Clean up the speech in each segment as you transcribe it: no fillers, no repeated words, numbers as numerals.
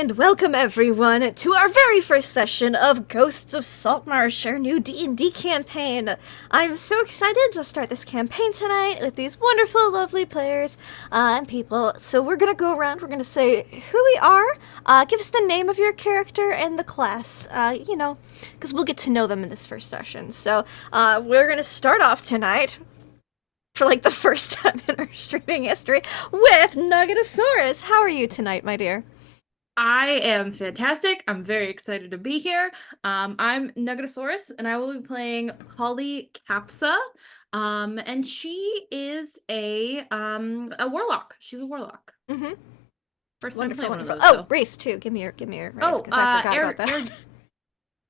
and welcome everyone to our very first session of Ghosts of Saltmarsh, our new D&D campaign. I'm so excited to start this campaign tonight with these wonderful, lovely players and people. So we're gonna go around, we're gonna say who we are, give us the name of your character and the class, because we'll get to know them in this first session. So we're gonna start off tonight for like the first time in our streaming history with Nuggetosaurus. How are you tonight, my dear? I am fantastic. I'm very excited to be here. I'm Nuggetosaurus, and I will be playing Polly Capsa. And she is a warlock. She's a warlock. Mm-hmm. First time Wonderful, playing one of wonderful. those. Oh, race too. Give me your race, Oh, because I forgot about that.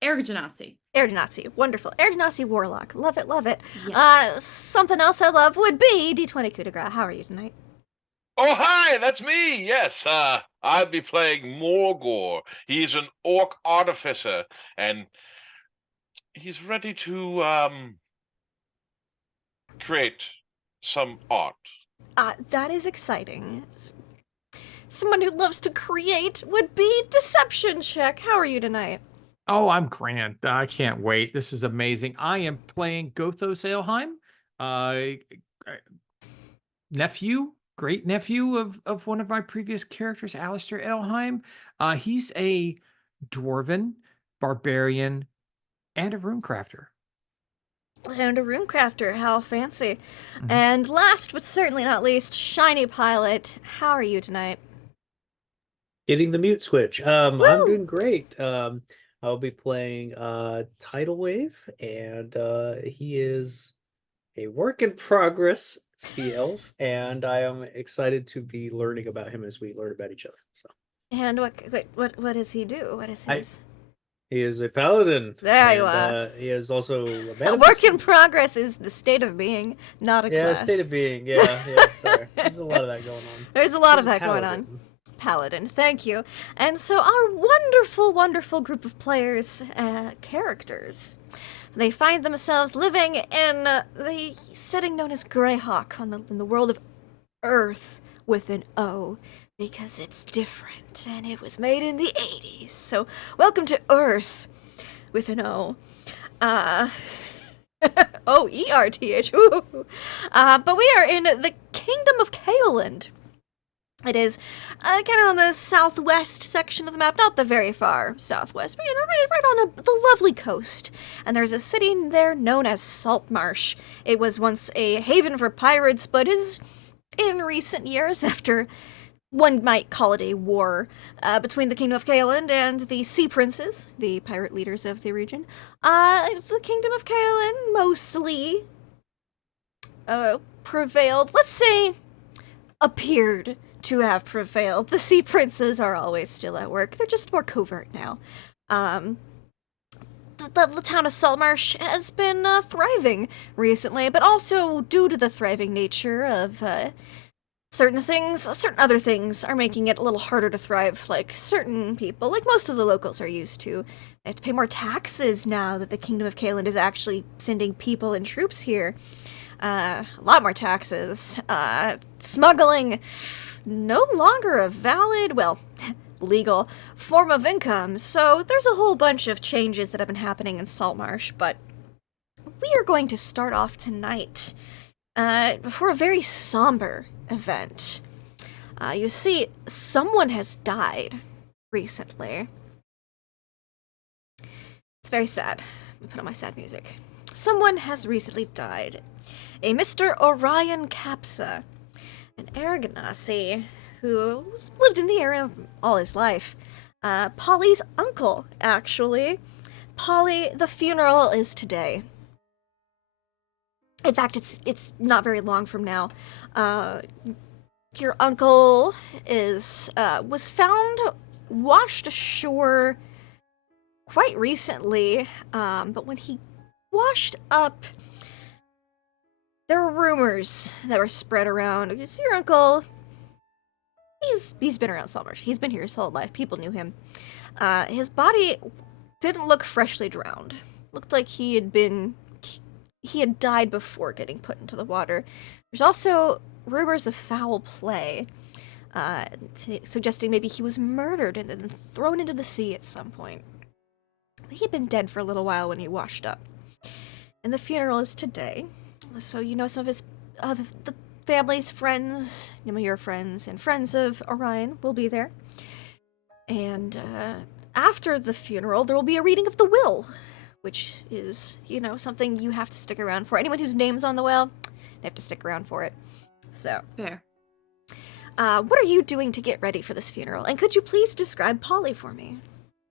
Air Genasi. Air Genasi, wonderful. Air Genasi Warlock. Love it, love it. Yes. Something else I love would be D20 Coup de Grace. How are you tonight? Oh, hi, that's me. Yes, I'll be playing Morgor. He's an orc artificer, and he's ready to create some art. That is exciting. Someone who loves to create would be Deception Check. How are you tonight? Oh, I'm grand. I can't wait. This is amazing. I am playing Ghosts of Saltmarsh, great nephew of one of my previous characters, Alistair Elheim. He's a dwarven barbarian and a runecrafter. And a Runecrafter. How fancy. And last but certainly not least, Shiny Pilot. How are you tonight? Getting the mute switch. I'm Woo! doing great. I'll be playing Tidal Wave, and he is a work in progress sea elf, and I am excited to be learning about him as we learn about each other. So And what does he do? What is his... he is a paladin. There you are. He is also a A work in magnificent- progress is the state of being, not a class. state of being. Yeah. Sorry, there's a lot of that going on. There's a lot of He's a that going on. paladin. Paladin, thank you. And so our wonderful, wonderful group of players, characters, they find themselves living in the setting known as Greyhawk in the world of Oerth with an O, because it's different and it was made in the 80s. So welcome to Oerth with an O. O-E-R-T-H. But we are in the Kingdom of Kaeland. It is kind of on the southwest section of the map, not the very far southwest, but right on the lovely coast. And there's a city there known as Saltmarsh. It was once a haven for pirates, but is in recent years, after one might call it a war between the Kingdom of Kaeland and the Sea Princes, the pirate leaders of the region, the Kingdom of Kaeland mostly prevailed, let's say, appeared to have prevailed. The Sea Princes are always still at work. They're just more covert now. The town of Saltmarsh has been thriving recently, but also due to the thriving nature of certain other things are making it a little harder to thrive, like certain people, like most of the locals are used to. They have to pay more taxes now that the Kingdom of Kaeland is actually sending people and troops here. A lot more taxes. Smuggling, no longer a valid, legal form of income. So there's a whole bunch of changes that have been happening in Saltmarsh, but we are going to start off tonight for a very somber event. You see, someone has died recently. It's very sad. Let me put on my sad music. Someone has recently died. A Mr. Orion Capsa, an Aragonasi who lived in the area all his life. Polly's uncle, actually. Polly, the funeral is today. In fact, it's not very long from now. Your uncle was found washed ashore quite recently, but when he washed up, there were rumors that were spread around. Because your uncle, he's been around Saltmarsh. He's been here his whole life. People knew him. His body didn't look freshly drowned. Looked like he had died before getting put into the water. There's also rumors of foul play. suggesting maybe he was murdered and then thrown into the sea at some point. He'd been dead for a little while when he washed up. And the funeral is today. So some of the family's friends, your friends, and friends of Orion will be there. And after the funeral, there will be a reading of the will, which is, something you have to stick around for. Anyone whose name's on the will, they have to stick around for it. So, Fair. What are you doing to get ready for this funeral? And could you please describe Polly for me?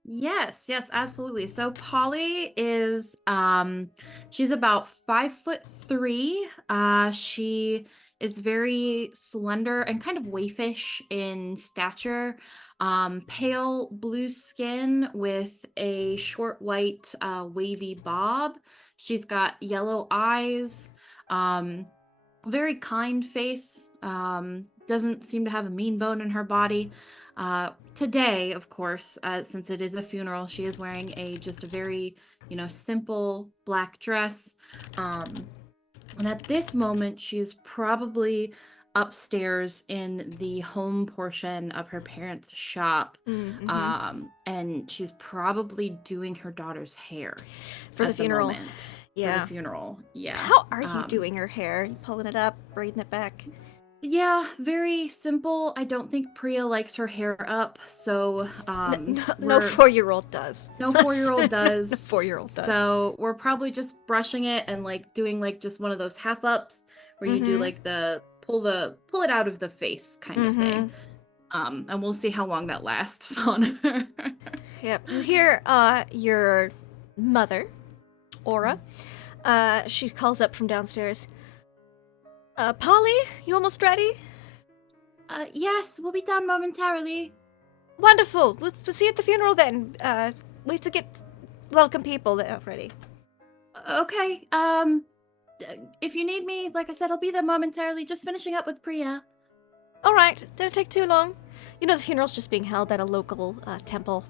Yes, absolutely. So Polly is she's about 5'3". She is very slender and kind of waifish in stature. Pale blue skin with a short white wavy bob. She's got yellow eyes, very kind face. Doesn't seem to have a mean bone in her body. Today, of course, since it is a funeral, she is wearing just a very, simple black dress. And at this moment, she is probably upstairs in the home portion of her parents' shop. Mm-hmm. And she's probably doing her daughter's hair For the at funeral. moment. Yeah. For the funeral. Yeah. How are you doing her hair? You pulling it up, braiding it back? Yeah, very simple. I don't think Priya likes her hair up, so No 4-year-old does. no 4-year-old does. 4-year-old does. So we're probably just brushing it and doing just one of those half ups where you do the pull it out of the face kind of thing. And we'll see how long that lasts on her. Yep. You hear your mother, Aura. She calls up from downstairs. Polly, you almost ready? Yes, we'll be down momentarily. Wonderful. We'll see you at the funeral then. We have to get welcome people there ready. Okay. If you need me, like I said, I'll be there momentarily. Just finishing up with Priya. All right. Don't take too long. The funeral's just being held at a local temple.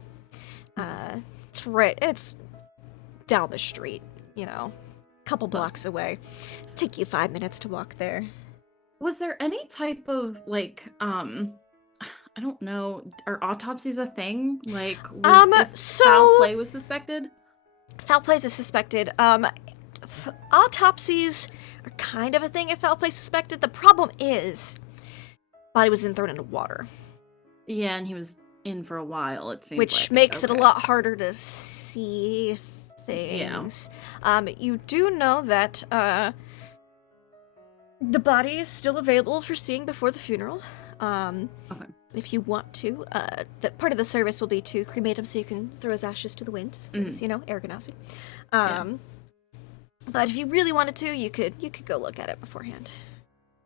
It's down the street, couple blocks away. Take you 5 minutes to walk there. Was there any type of I don't know, are autopsies a thing? If foul play was suspected? Foul play is suspected. Autopsies are kind of a thing if foul play is suspected. The problem is, body was thrown into water. Yeah, and he was in for a while, it seems which makes it a lot harder to see things. Yeah. You do know that the body is still available for seeing before the funeral. Okay. If you want to, that part of the service will be to cremate him so you can throw his ashes to the wind. It's, air ganassi. But if you really wanted to, you could go look at it beforehand.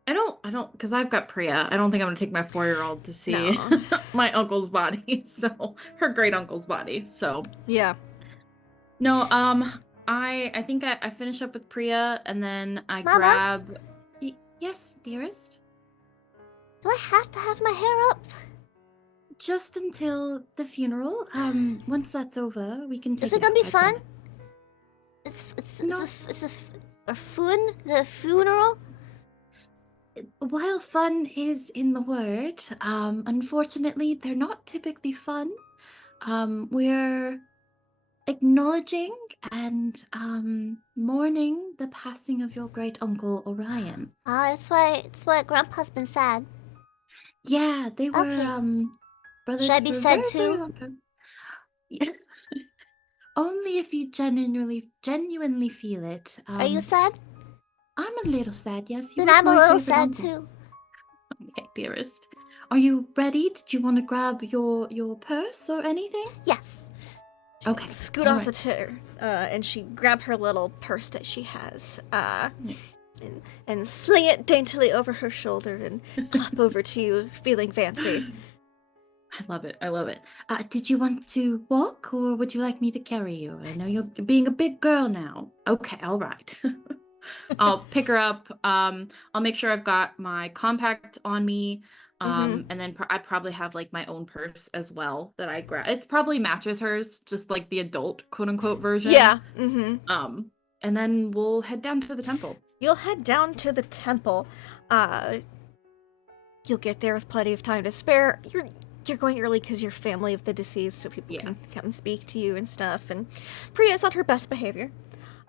I don't, because I've got Priya. I don't think I'm gonna take my 4-year-old to see my uncle's body. So her great uncle's body. So yeah. No, I think I finish up with Priya and then I Mama? grab. Yes, dearest. Do I have to have my hair up? Just until the funeral. Once that's over, we can take. Is it gonna be I fun? promise. It's a fun the funeral. While fun is in the word, unfortunately, they're not typically fun. We're acknowledging and mourning the passing of your great uncle Orion. It's what Grandpa's been sad. Yeah, they were Okay. brothers. Should I be for a sad very, very too? long time. Yeah. Only if you genuinely feel it. Are you sad? I'm a little sad, yes. You Then was I'm a my little favorite sad uncle. too. Okay, dearest. Are you ready? Did you want to grab your purse or anything? Yes. Okay. Scoot all off the right. chair, and she grab her little purse that she has, and sling it daintily over her shoulder and clap over to you, feeling fancy. I love it. I love it. Did you want to walk or would you like me to carry you? I know you're being a big girl now. Okay, all right. I'll pick her up. I'll make sure I've got my compact on me. And then I'd probably have my own purse as well that I grab. It probably matches hers, just like the adult quote unquote version. Yeah. And then we'll head down to the temple. You'll head down to the temple. you'll get there with plenty of time to spare. You're going early because you're family of the deceased, so people can come and speak to you and stuff. And Priya's on her best behavior,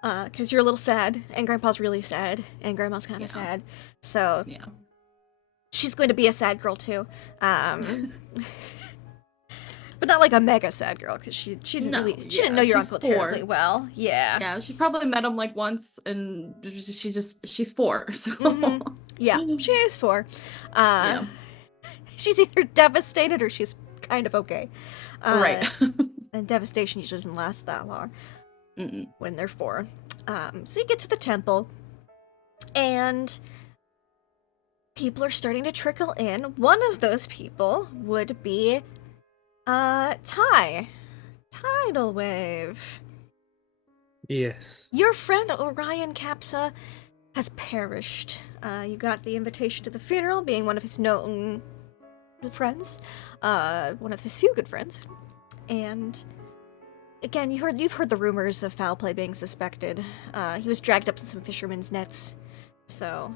because you're a little sad, and Grandpa's really sad, and Grandma's kind of sad. So she's going to be a sad girl too, but not like a mega sad girl, because she didn't know your uncle terribly well. Yeah, she probably met him like once, and she's 4. So yeah, she is 4. She's either devastated or she's kind of okay. Right. And devastation usually doesn't last that long when they're 4. So you get to the temple, and people are starting to trickle in. One of those people would be Tidal Wave. Yes. Your friend Orion Capsa has perished. You got the invitation to the funeral, being one of his known friends, one of his few good friends, and again, you've heard the rumors of foul play being suspected. He was dragged up in some fishermen's nets, so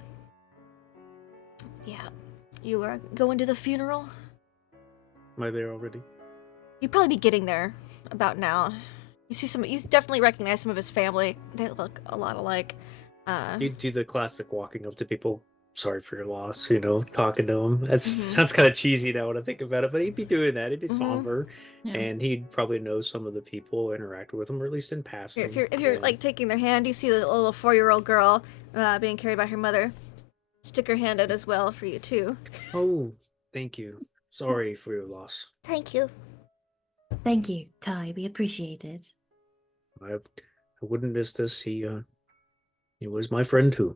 yeah, you are going to the funeral. Am I there already? You'd probably be getting there about now. You definitely recognize some of his family. They look a lot alike. You do the classic walking up to people. Sorry for your loss, talking to him. That sounds kind of cheesy now when I think about it, but he'd be doing that. He'd be somber, and he'd probably know some of the people, interact with them, or at least in passing. If you're like taking their hand, you see the little 4-year-old girl being carried by her mother. Stick her hand out as well for you too. Oh, thank you. Sorry for your loss. Thank you. Thank you, Ty. We appreciate it. I wouldn't miss this. He was my friend too.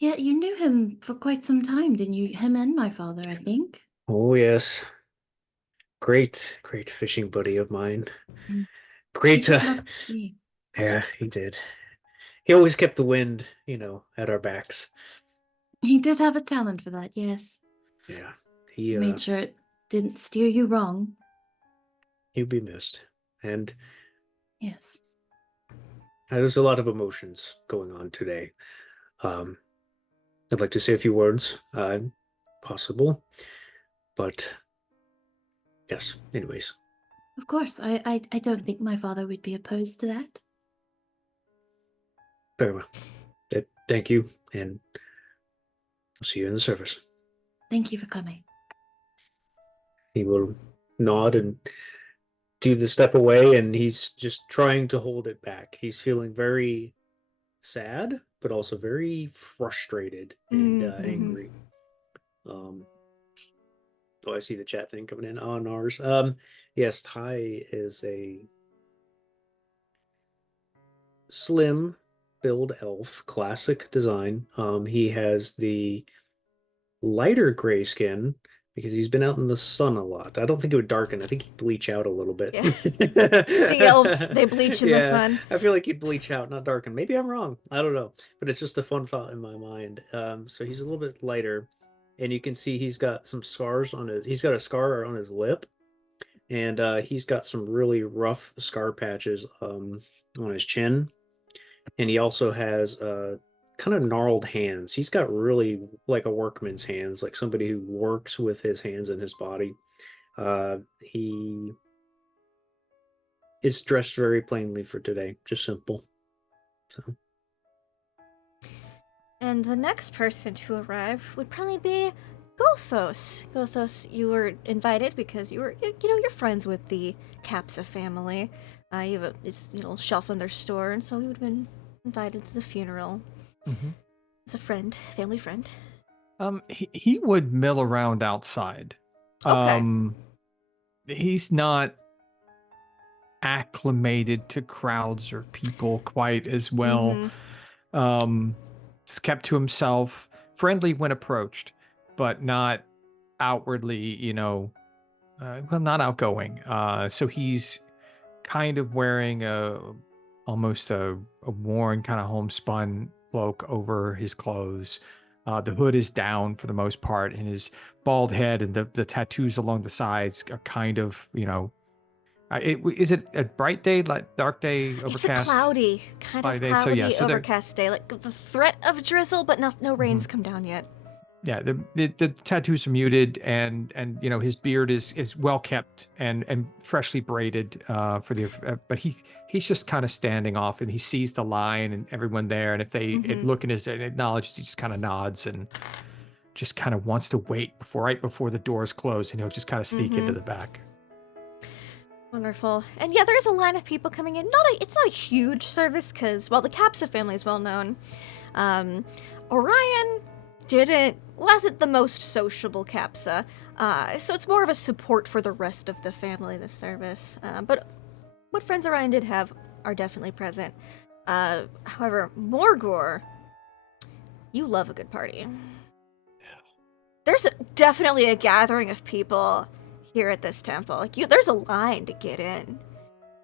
Yeah, you knew him for quite some time, didn't you? Him and my father, I think. Oh, yes. Great fishing buddy of mine. Great. See. Yeah, he did. He always kept the wind, at our backs. He did have a talent for that, yes. Yeah. He made sure it didn't steer you wrong. He'd be missed. And yes. There's a lot of emotions going on today. I'd like to say a few words, possible, but yes, anyways. Of course, I don't think my father would be opposed to that. Very well. Thank you, and I'll see you in the service. Thank you for coming. He will nod and do the step away, and he's just trying to hold it back. He's feeling very sad, but also very frustrated and angry. I see the chat thing coming in on ours. Yes, Ty is a slim build elf, classic design. He has the lighter gray skin because he's been out in the sun a lot. I don't think it would darken. I think he'd bleach out a little bit. Yeah. Sea elves, they bleach in the sun. I feel like he'd bleach out, not darken. Maybe I'm wrong. I don't know. But it's just a fun thought in my mind. So he's a little bit lighter. And you can see he's got some scars on his... He's got a scar on his lip. And he's got some really rough scar patches on his chin. And he also has... kind of gnarled hands. He's got really like a workman's hands, like somebody who works with his hands and his body. He is dressed very plainly for today, just simple. So. And the next person to arrive would probably be Gothos. Gothos, you were invited because you're friends with the Capsa family. You have this little shelf in their store, and so you would have been invited to the funeral. As a friend, family friend. He would mill around outside. Okay. He's not acclimated to crowds or people quite as well. He's kept to himself, friendly when approached, but not outwardly, not outgoing. So he's kind of wearing almost a worn kind of homespun cloak over his clothes. The hood is down for the most part, and his bald head and the tattoos along the sides are kind of, is it a bright day, like dark day, overcast? It's a cloudy, kind of day, cloudy, so overcast day. Like the threat of drizzle, but no rains come down yet. Yeah, the tattoos are muted, and you know his beard is well kept and freshly braided but he's just kind of standing off, and he sees the line and everyone there, and if they look in his and acknowledge, he just kind of nods and just kind of wants to wait right before the doors close, and he'll just kind of sneak into the back. Wonderful. And yeah, there's a line of people coming in. It's not a huge service because, well, the Capsa family is well known. Orion wasn't the most sociable Capsa, so it's more of a support for the rest of the family, this service. But what friends Orion did have are definitely present. However, Morgor, you love a good party. Yes. There's definitely a gathering of people here at this temple. Like, there's a line to get in.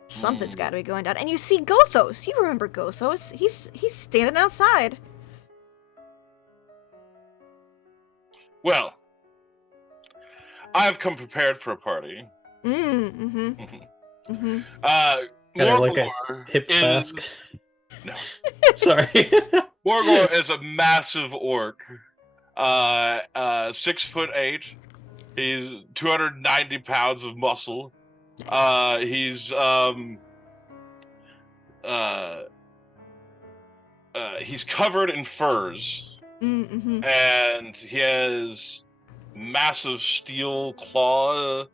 Something's got to be going down. And you see Gothos. You remember Gothos. He's standing outside. Well, I've come prepared for a party. Kind of like a Morgor hip is flask. no. Sorry. Morgor is a massive orc. 6'8". He's 290 pounds of muscle. He's covered in furs. And he has massive steel claw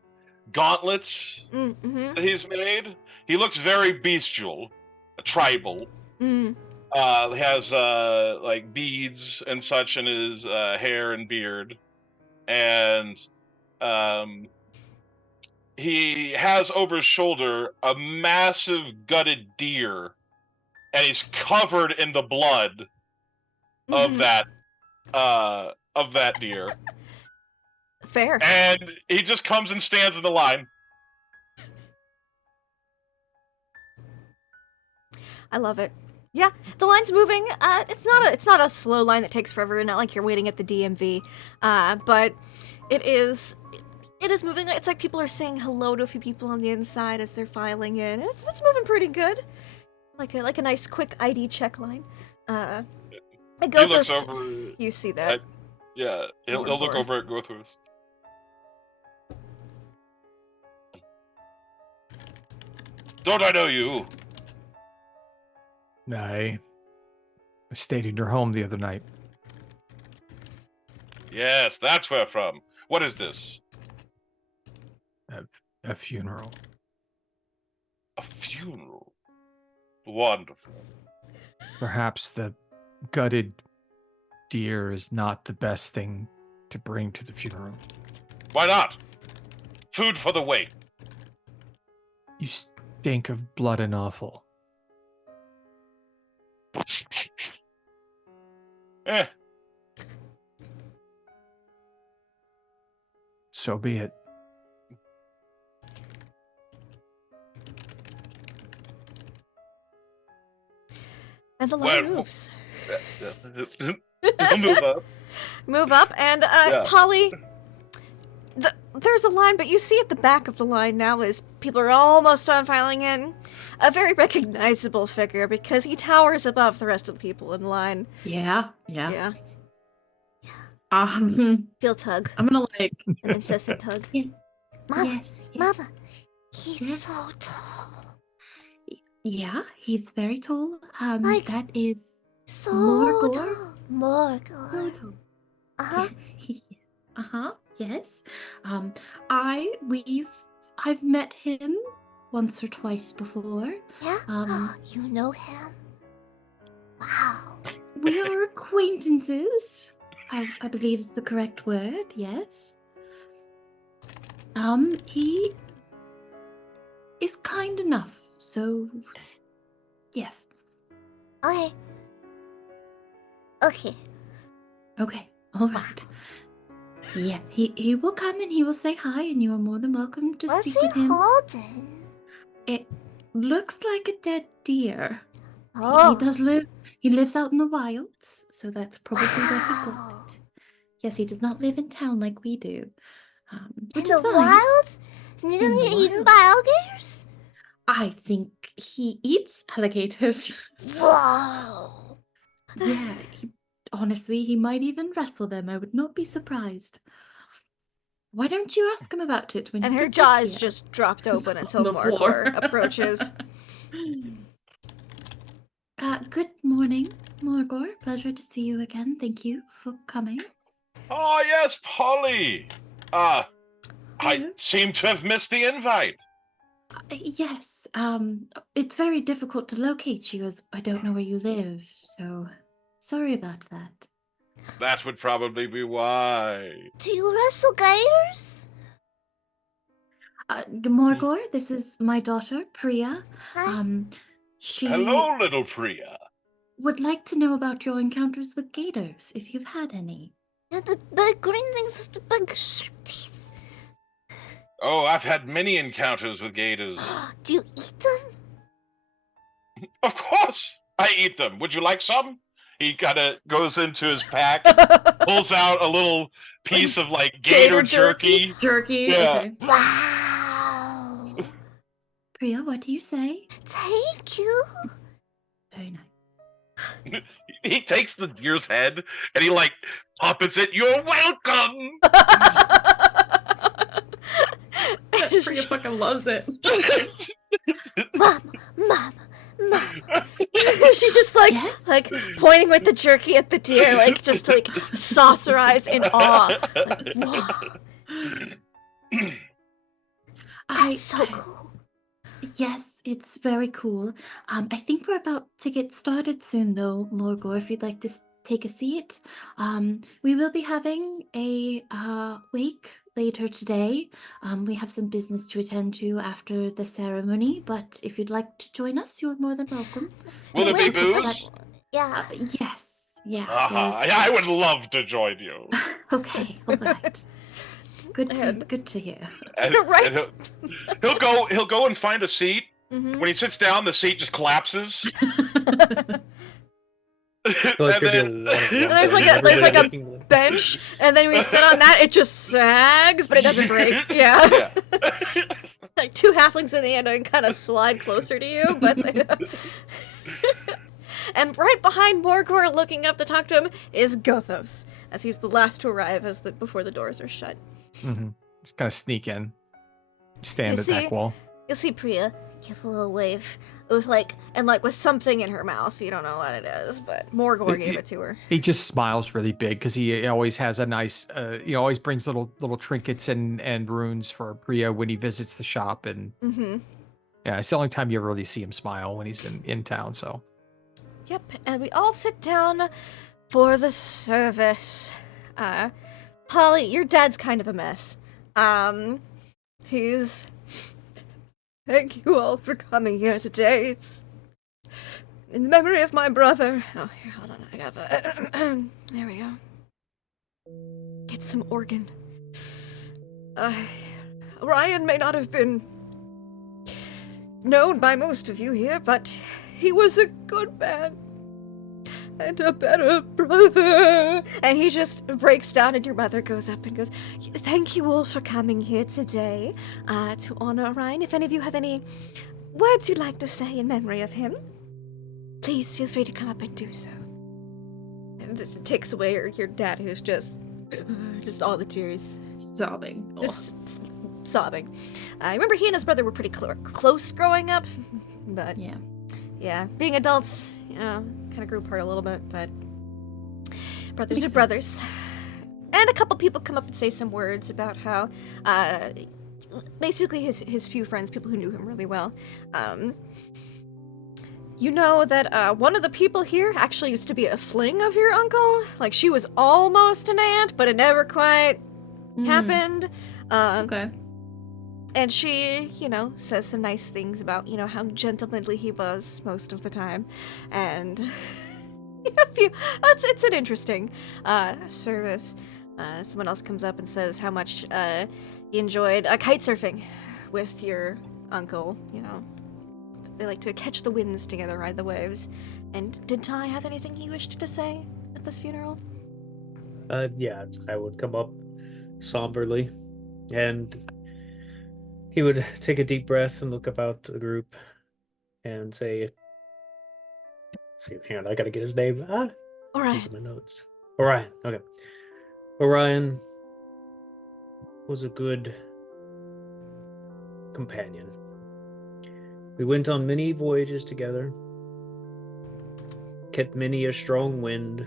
gauntlets that he's made. He looks very bestial, tribal. He has like beads and such in his hair and beard, and he has over his shoulder a massive gutted deer, and he's covered in the blood of that deer. Fair. And he just comes and stands in the line. I love it. Yeah, the line's moving. It's not a slow line that takes forever. Not like you're waiting at the DMV. But it is moving. It's like people are saying hello to a few people on the inside as they're filing in. It's moving pretty good. Like a nice quick ID check line. He looks over. You see that? He'll look over at Gothos. Don't I know you? I stayed in your home the other night. Yes, that's where from. What is this? A funeral. A funeral? Wonderful. Perhaps the gutted deer is not the best thing to bring to the funeral. Why not? Food for the wake. You stink of blood and offal. So be it. And the line moves. He'll move up. Move up, and Polly, there's a line, but you see at the back of the line now as people are almost done filing in, a very recognizable figure because he towers above the rest of the people in line. Yeah. Feel tug. I'm gonna like An incessant tug. Mama, yes. Mama, he's Yes. so tall. Yeah, he's very tall. Like- That is So Morgor? tall. Morgor. tall. Uh-huh. Yes. I've met him once or twice before. Yeah? You know him? Wow. We are acquaintances. I believe is the correct word, yes. He is kind enough, so yes. Okay. Okay, all right. Yeah, he will come and he will say hi, and you are more than welcome to What's speak he with him. holding? It looks like a dead deer. Oh. He lives out in the wilds, so that's probably where he got Wow. it. Yes, he does not live in town like we do. In Which the is fine. wild? You In don't the get eaten wild. by alligators? I think he eats alligators. Whoa. Yeah, honestly, he might even wrestle them. I would not be surprised. Why don't you ask him about it when And he her gets up jaw is here? just dropped open On until the floor. Morgor approaches. Good morning, Morgor. Pleasure to see you again. Thank you for coming. Oh, yes, Polly. I Hello. seem to have missed the invite. Yes, it's very difficult to locate you as I don't know where you live, so sorry about that. That would probably be why. Do you wrestle gators? Morgor, this is my daughter, Priya. Hi. She Hello, little Priya. would like to know about your encounters with gators, if you've had any. Yeah, the big green things with the big sharp teeth. Oh, I've had many encounters with gators. Do you eat them? Of course, I eat them. Would you like some? He kind of goes into his pack, pulls out a little piece of like gator jerky. Jerky. Yeah. Okay. Wow. Priya, what do you say? Thank you. Very nice. He takes the deer's head and he like puppets it. You're welcome. Priya fucking loves it. Mom, mom. She's just like Yes? like pointing with the jerky at the deer, like just like saucer eyes in awe. Like, whoa. That's so cool. Yes, it's very cool. I think we're about to get started soon, though, Morgor, if you'd like to take a seat. We will be having a wake later today. We have some business to attend to after the ceremony, but if you'd like to join us, you're more than welcome. Will there be Wait, just booze? Yeah. Yes, yeah. Uh-huh. I would love to join you. Okay, all right. Good And- to hear. And, Right. and he'll go and find a seat. Mhm. When he sits down, the seat just collapses. I feel like And there'd be a lot of then- there's like a- everybody there's like a looking like- Bench, and then we sit on that, it just sags, but it doesn't break. Yeah. Yeah. Like two halflings in the end and kind of slide closer to you, but they don't. And right behind Morgor, looking up to talk to him, is Gothos, as he's the last to arrive before the doors are shut. Mm-hmm. Just kind of sneak in, stand You at see- back wall. You'll see Priya give a little wave with with something in her mouth. You don't know what it is, but Morgor gave it to her. He just smiles really big because he always has a nice, he always brings little trinkets and runes for Priya when he visits the shop, and Mm-hmm. yeah, it's the only time you ever really see him smile when he's in town. So Yep, and we all sit down for the service. Polly, your dad's kind of a mess. He's... Thank you all for coming here today. It's in the memory of my brother. Oh, here, hold on. I got that. There we go. Get some organ. Ryan may not have been known by most of you here, but he was a good man. And a better brother. And he just breaks down, and your mother goes up and goes, thank you all for coming here today to honor Ryan. If any of you have any words you'd like to say in memory of him, please feel free to come up and do so. And it takes away your dad, who's just all the tears. Sobbing. Just sobbing. I remember he and his brother were pretty close growing up, but yeah, being adults, kind of grew apart a little bit, but brothers are brothers. And a couple people come up and say some words about how, basically his few friends, people who knew him really well, you know that one of the people here actually used to be a fling of your uncle. Like, she was almost an aunt, but it never quite happened. Okay. And she, says some nice things about, how gentlemanly he was most of the time. And it's an interesting service. Someone else comes up and says how much he enjoyed kite surfing with your uncle, They like to catch the winds together, ride the waves. And did Ty have anything he wished to say at this funeral? Yeah, I would come up somberly, and he would take a deep breath and look about the group and say, hang on, I gotta get his name. All These right. are my notes. Orion. Okay. Orion was a good companion. We went on many voyages together, kept many a strong wind.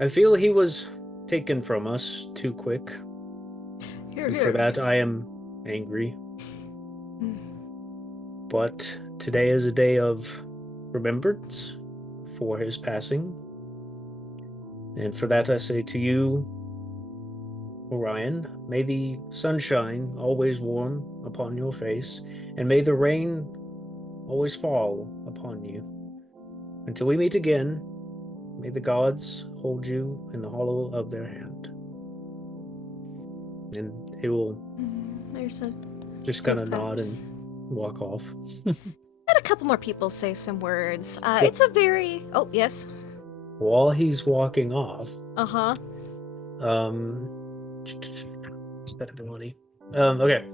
I feel he was taken from us too quick, Here, and here. for that I am angry. But today is a day of remembrance for his passing. And for that I say to you, Orion, may the sunshine always warm upon your face, and may the rain always fall upon you. Until we meet again, may the gods hold you in the hollow of their hand. And he will There's a just few kind of nod claps. and walk off. And a couple more people say some words. Well- It's a very... Oh, yes. While he's walking off, Uh-huh. that ability. Okay.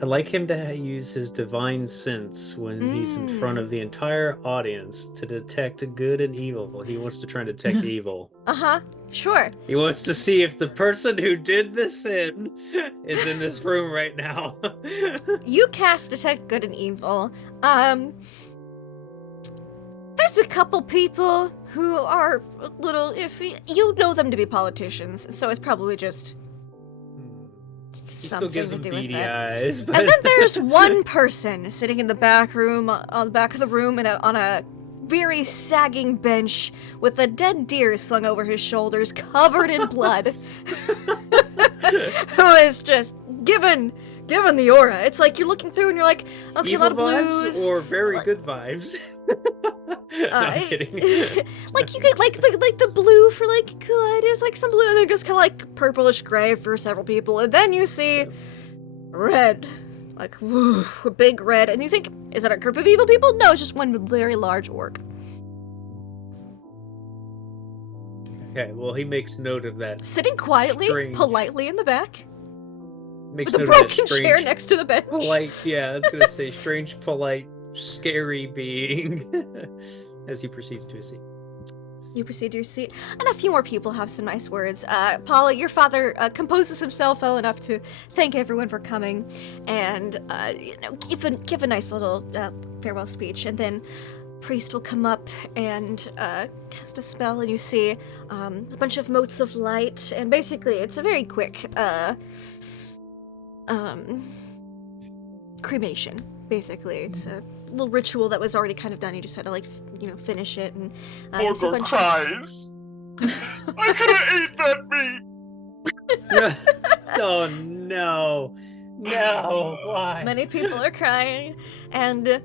I'd like him to use his divine sense when he's in front of the entire audience to detect good and evil. He wants to try and detect evil. Uh-huh. Sure. He wants to see if the person who did the sin is in this room right now. You cast Detect Good and Evil. There's a couple people who are a little iffy. You know them to be politicians, so it's probably just He still something gives to him do with beady it. eyes. But... And then there's one person sitting in the back room, on the back of the room, on a very sagging bench with a dead deer slung over his shoulders, covered in blood, who is just given the aura. It's like you're looking through and you're like, okay, Evil a lot of vibes blues. or very good vibes. No, I'm kidding. Like you get like the blue for like good. There's like some blue, and then it goes kind of like purplish gray for several people, and then you see red, like woo, a big red, and you think, is that a group of evil people? No, it's just one very large orc. Okay, well, he makes note of that. Sitting quietly, Strange. politely in the back, Makes with a note of that broken chair strange, next to the bench. polite. Yeah, I was gonna say strange, polite, scary being as he proceeds to his seat. You proceed to your seat, and a few more people have some nice words. Paula, your father composes himself well enough to thank everyone for coming, and give a nice little farewell speech, and then priest will come up and cast a spell, and you see a bunch of motes of light, and basically it's a very quick cremation. Basically, it's a little ritual that was already kind of done. You just had to finish it, and you see a Morgor bunch cries. I could have eaten that meat. Oh no, why? Many people are crying, and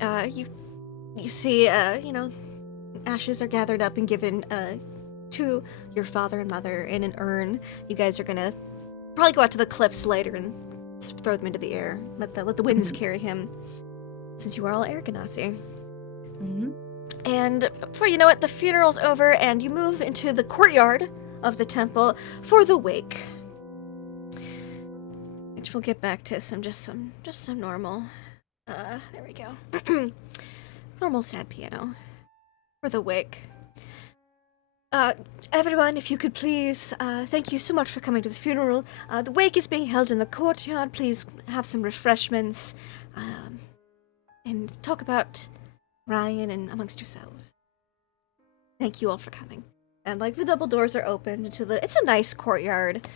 you see ashes are gathered up and given to your father and mother in an urn. You guys are gonna probably go out to the cliffs later and just throw them into the air. Let the winds carry him, since you are all air ganassi. Mhm. And before you know it, the funeral's over, and you move into the courtyard of the temple for the wake, which we'll get back to just some normal. There we go. Normal sad piano for the wake. Everyone, if you could please, thank you so much for coming to the funeral. The wake is being held in the courtyard. Please have some refreshments, and talk about Ryan and amongst yourselves. Thank you all for coming. And the double doors are open it's a nice courtyard.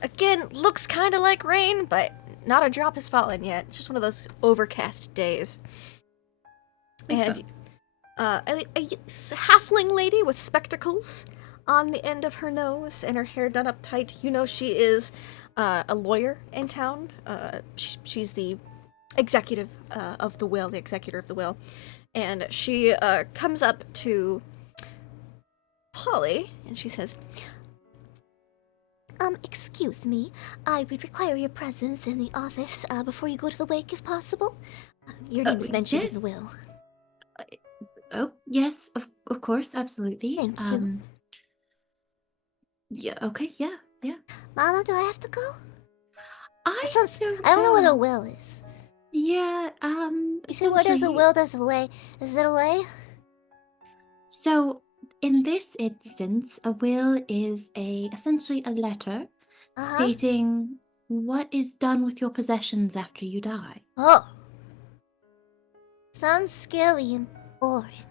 Again, looks kind of like rain, but not a drop has fallen yet. It's just one of those overcast days. Makes And sense. a halfling lady with spectacles on the end of her nose and her hair done up tight. You know she is a lawyer in town. She's the executive of the will, the executor of the will. And she comes up to Polly and she says, Excuse me. I would require your presence in the office before you go to the wake, if possible. Your name is mentioned in the yes. will. Oh, yes, of course, absolutely. Thank you. Yeah, okay, yeah. Mama, do I have to go? I It sounds- don't I don't know what a know. will is. Yeah, So what does a essentially. will does a way? Is it a way? So in this instance, a will is essentially a letter Uh-huh. stating what is done with your possessions after you die. Oh. Sounds scary and boring.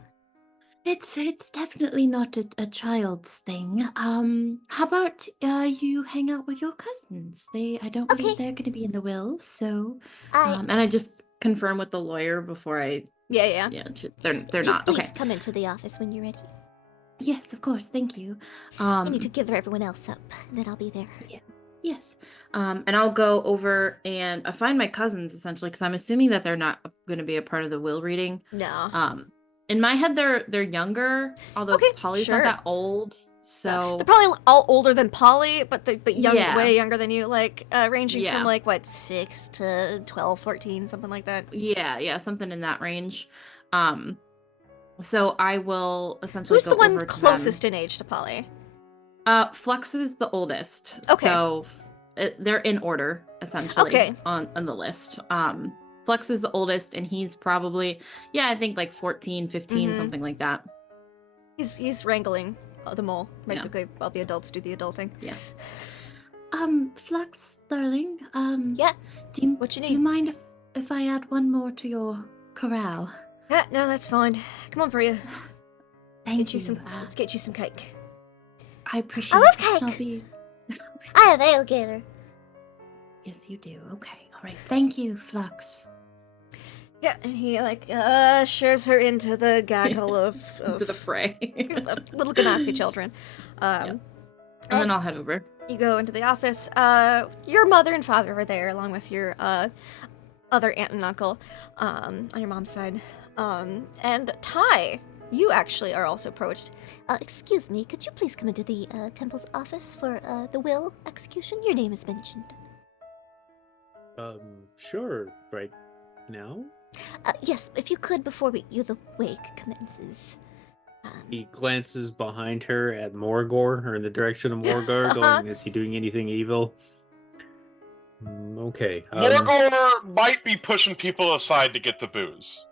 It's definitely not a child's thing. How about you hang out with your cousins? I don't Okay. believe they're going to be in the will, so I And I just confirm with the lawyer before I. Yeah. They're just not please okay. come into the office when you're ready. yes, of course, thank you. I need to gather everyone else up, and then I'll be there. Yes. And I'll go over and find my cousins essentially because I'm assuming that they're not going to be a part of the will reading. No. In my head, they're younger, although Okay, Polly's sure. not that old. So They're probably all older than Polly, but young, Yeah. way younger than you, like ranging from Yeah. like what 6 to 12, 14, something like that. yeah, something in that range. So I will essentially Who's go the one over to closest in age to Polly? Flux is the oldest. Okay. So they're in order essentially Okay. on the list. Flux is the oldest and he's probably I think like 14, 15, Mhm. something like that. He's wrangling the mole basically while the adults do the adulting. Yeah. Flux, darling. Yeah. What you Do you need? mind if I add one more to your corral? Yeah, no, that's fine. Come on, Priya. Thank you. Let's get you some cake. I appreciate love it. I'll cake. be. I have alligator. Yes, you do. Okay. All right. Thank you, Flux. Yeah, and he shares her into the gaggle of To the fray. of little Ganassi children. And then I'll head over. You go into the office. Your mother and father are there, along with your other aunt and uncle on your mom's side. And Ty, you actually are also approached. Excuse me, could you please come into the temple's office for the will execution? Your name is mentioned. Sure. Right now? Yes, if you could before the wake commences. He glances behind her at Morgor, or in the direction of Morgor, going, is he doing anything evil? Okay. Morgor might be pushing people aside to get the booze.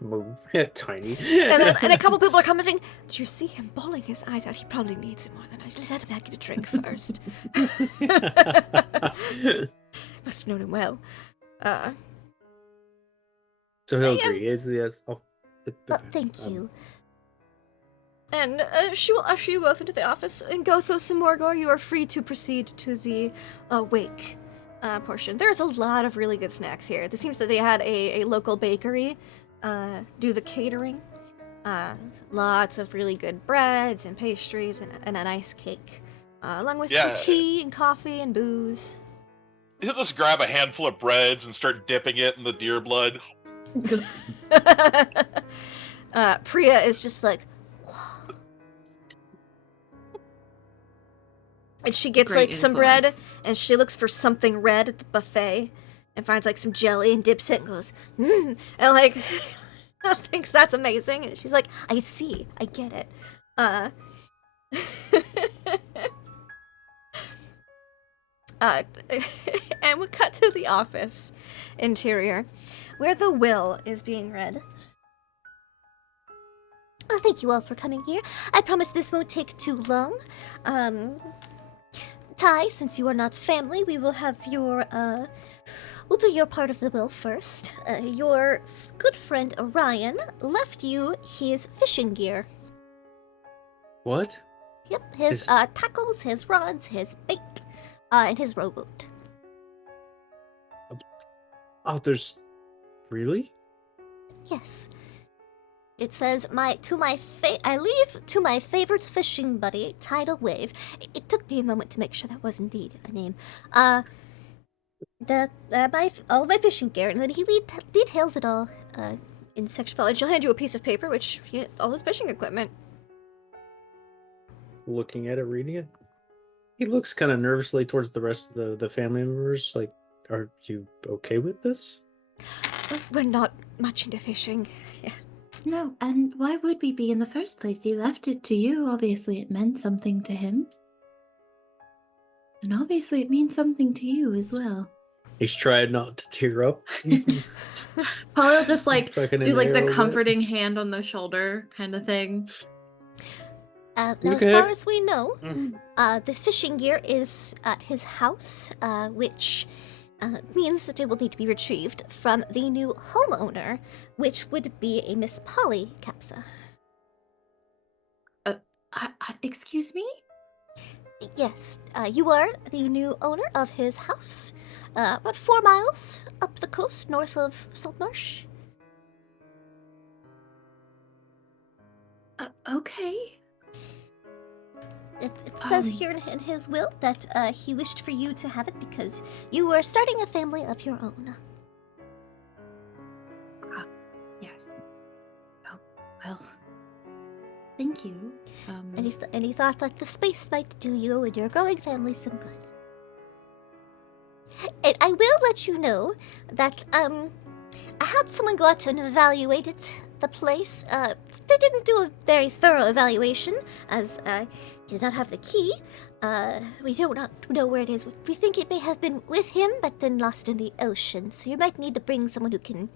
Move. Tiny. And a couple people are commenting, did you see him bawling his eyes out? He probably needs it more than I. Just let him get a drink first. Must have known him well. So he'll agree. Yes. Thank you. And she will usher you both into the office. And Gothos and Morgor, you are free to proceed to the wake portion. There's a lot of really good snacks here. It seems that they had a local bakery do the catering. Lots of really good breads and pastries and a nice cake. Along with some tea and coffee and booze. He'll just grab a handful of breads and start dipping it in the deer blood. Priya is just like, wow. And she gets Great like some bread influence. and she looks for something red at the buffet and finds like some jelly and dips it and goes, and like thinks that's amazing. And she's like, I see, I get it. And we cut to the office interior where the will is being read. Well, thank you all for coming here. I promise this won't take too long. Ty, since you are not family, we will have your, we'll do your part of the will first. Your good friend Orion left you his fishing gear. What? Yep, his tackles, his rods, his bait, and his rowboat. Oh, there's... Really? Yes. It says, I leave to my favorite fishing buddy, Tidal Wave. It took me a moment to make sure that was indeed a name. All of my fishing gear, and then he details it all in section 5. She'll hand you a piece of paper, which all his fishing equipment. Looking at it, reading it. He looks kind of nervously towards the rest of the family members. Like, are you okay with this? We're not much into fishing. Yeah. No, and why would we be in the first place? He left it to you. Obviously, it meant something to him. And obviously, it means something to you as well. He's trying not to tear up. Polly will just like Tucking do in like there a the little bit. comforting hand on the shoulder kind of thing. Now, You as okay? far as we know, Mm. the fishing gear is at his house, which means that it will need to be retrieved from the new homeowner, which would be a Miss Polly Capsa. Excuse me? Yes, you are the new owner of his house, about 4 miles up the coast north of Saltmarsh. Okay. It says Um, here in his will that he wished for you to have it because you were starting a family of your own. Yes. Oh, well. Thank you. And he thought that the space might do you and your growing family some good. And I will let you know that I had someone go out and evaluate the place. They didn't do a very thorough evaluation, as he did not have the key. We do not know where it is. We think it may have been with him, but then lost in the ocean. So you might need to bring someone who can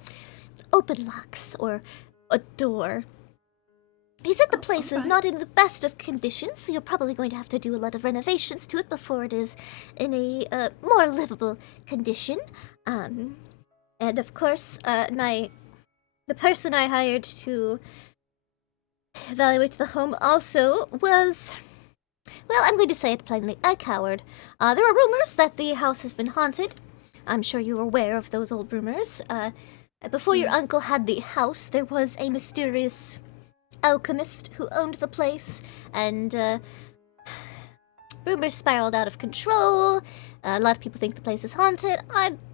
open locks or a door. He said the place is alright. not in the best of conditions, so you're probably going to have to do a lot of renovations to it before it is in a more livable condition. And of course, the person I hired to evaluate the home also was, well, I'm going to say it plainly, a coward. There are rumors that the house has been haunted. I'm sure you're aware of those old rumors. Before your Yes. uncle had the house, there was a mysterious alchemist who owned the place, and rumors spiraled out of control. A lot of people think the place is haunted.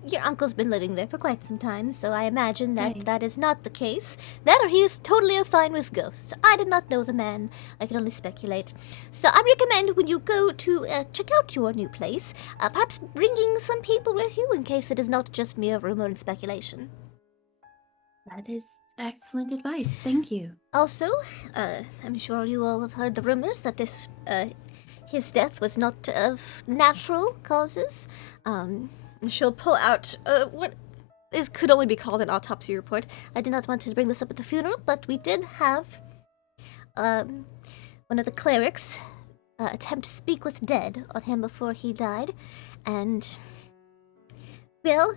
Your uncle's been living there for quite some time, so I imagine that Right. that is not the case. That or he is totally fine with ghosts. I did not know the man. I can only speculate. So I recommend when you go to check out your new place, perhaps bringing some people with you in case it is not just mere rumor and speculation. That is excellent advice. Thank you. Also, I'm sure you all have heard the rumors that his death was not of natural causes. She'll pull out what could only be called an autopsy report. I did not want to bring this up at the funeral, but we did have one of the clerics attempt to speak with dead on him before he died, and, well,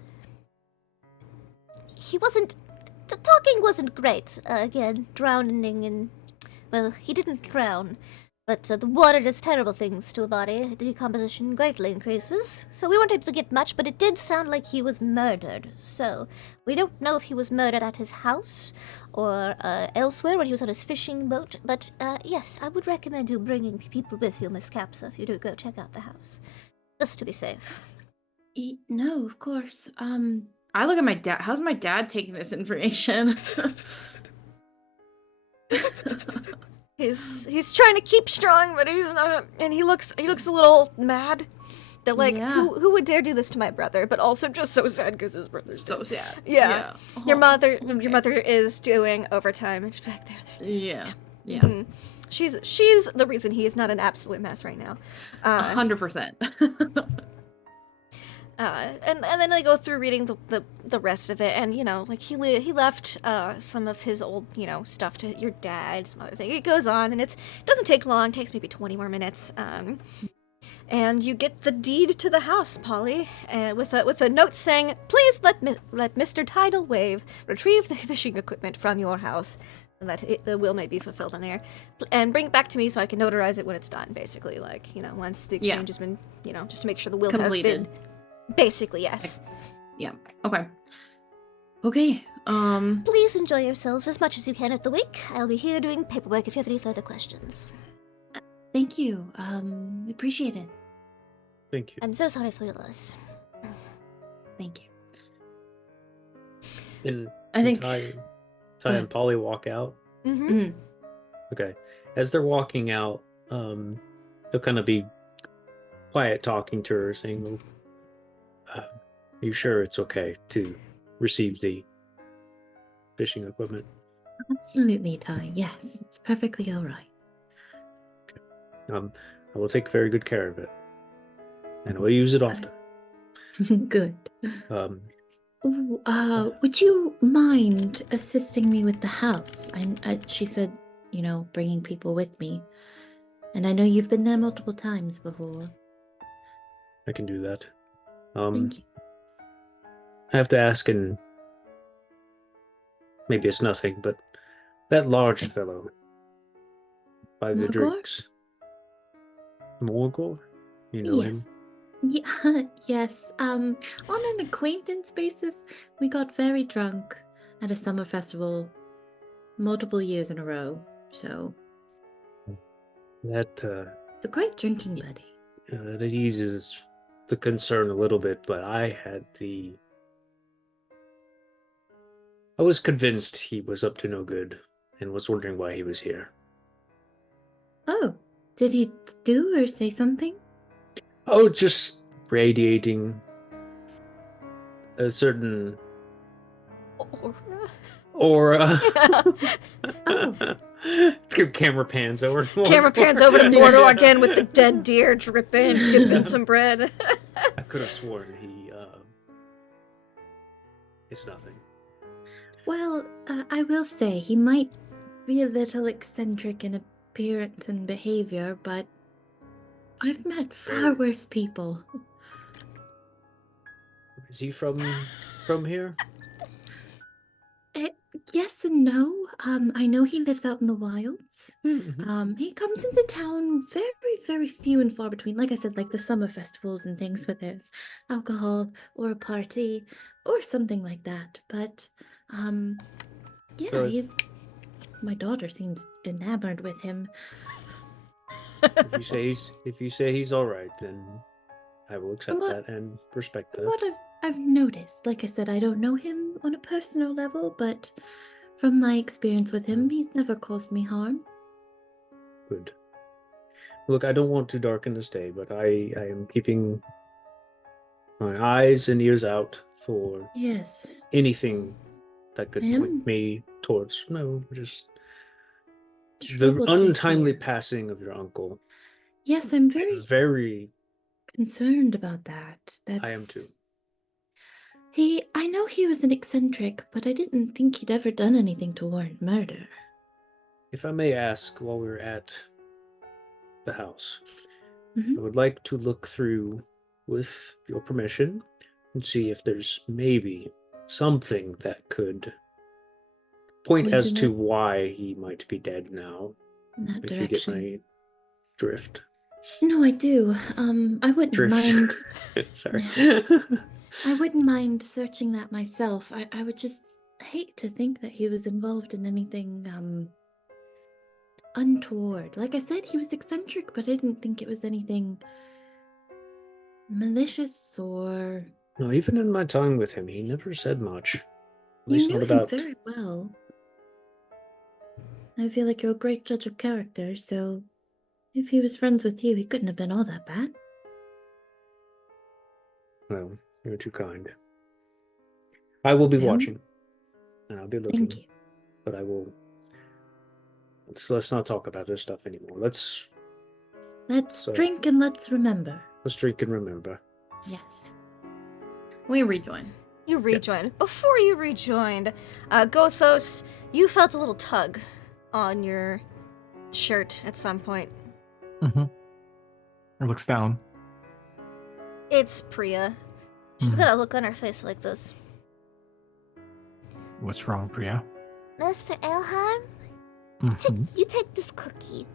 the talking wasn't great. Again, drowning and, well, he didn't drown, but the water does terrible things to a body. The decomposition greatly increases, so we weren't able to get much, but it did sound like he was murdered. So we don't know if he was murdered at his house or elsewhere when he was on his fishing boat, but yes, I would recommend you bringing people with you, Miss Capsa, if you do go check out the house, just to be safe. No, of course. I look at my dad. How's my dad taking this information? He's trying to keep strong, but he's not, and he looks a little mad. That like Yeah. who would dare do this to my brother? But also just so sad because his brother's So dead. sad. Yeah. Oh, Your mother okay. is doing overtime. And she's back there. Yeah. Yeah. Mhm. She's the reason he is not an absolute mess right now. 100%. And then they go through reading the rest of it, and like he left some of his old stuff to your dad, some other thing. It goes on, and it doesn't take long. It takes maybe 20 more minutes. And you get the deed to the house, Polly, with a note saying, "Please let Mr. Tidal Wave retrieve the fishing equipment from your house, and that the will may be fulfilled in there, and bring it back to me so I can notarize it when it's done." Basically, like once the exchange has been, just to make sure the will Completed. has been. Basically, yes. Yeah. Okay. Okay. Please enjoy yourselves as much as you can at the wake. I'll be here doing paperwork if you have any further questions. Thank you. Appreciate it. Thank you. I'm so sorry for your loss. Thank you. And I think. Ty and Polly walk out. Mm-hmm. Mm, Okay. As they're walking out, they'll kind of be quiet talking to her, saying, "Well, are you sure it's okay to receive the fishing equipment?" Absolutely, Ty. Yes, it's perfectly all right. I will take very good care of it, and we'll use it often. Good. Um, Ooh, would you mind assisting me with the house? She said, bringing people with me. And I know you've been there multiple times before. I can do that. Thank you. I have to ask, and maybe it's nothing, but that large fellow by the Morgor? drinks, Morgor, you know him? Yes. Yeah, yes. On an acquaintance basis, we got very drunk at a summer festival multiple years in a row. So That it's a great drinking buddy. that eases the concern a little bit, but I was convinced he was up to no good and was wondering why he was here. Oh, did he do or say something? Oh, just radiating a certain aura. Oh. Camera pans over. Camera pans over to Mordor again with the dead deer dripping, dipping some bread. I could have sworn it's nothing. Well, I will say he might be a little eccentric in appearance and behavior, but I've met far worse people. Is he from here? Yes and no. I know he lives out in the wilds. Mm-hmm. He comes into town very, very few and far between. Like I said, like the summer festivals and things where there's alcohol or a party or something like that. But, yeah, So my daughter seems enamored with him. if you say he's all right, then I will accept that and respect that. What I've noticed, like I said, I don't know him on a personal level, but from my experience with him, he's never caused me harm. Good. Look, I don't want to darken this day, but I am keeping my eyes and ears out for anything that could point me towards just the untimely passing of your uncle. Yes, I'm very, very concerned about that. I am too. I know he was an eccentric, but I didn't think he'd ever done anything to warrant murder. If I may ask, while we're at the house, Mm-hmm. I would like to look through, with your permission, and see if there's maybe something that could point as to why he might be dead now. If you get my drift. No, I do. I wouldn't mind. Sorry. I wouldn't mind searching that myself. I would just hate to think that he was involved in anything untoward. Like I said, he was eccentric, but I didn't think it was anything malicious or... No, even in my time with him, he never said much. At least not about... You knew him very well. I feel like you're a great judge of character, so if he was friends with you, he couldn't have been all that bad. Well, you're too kind. I will be watching, and I'll be looking. Thank you. But I will... Let's not talk about this stuff anymore. Let's drink and let's remember. Let's drink and remember. Yes. We rejoin. You rejoin. Yeah. Before you rejoined, Gothos, you felt a little tug on your shirt at some point. Mm-hmm. It looks down. It's Priya. She's got a look on her face like this. What's wrong, Priya? Mr. Elheim? Mm-hmm. You take this cookie.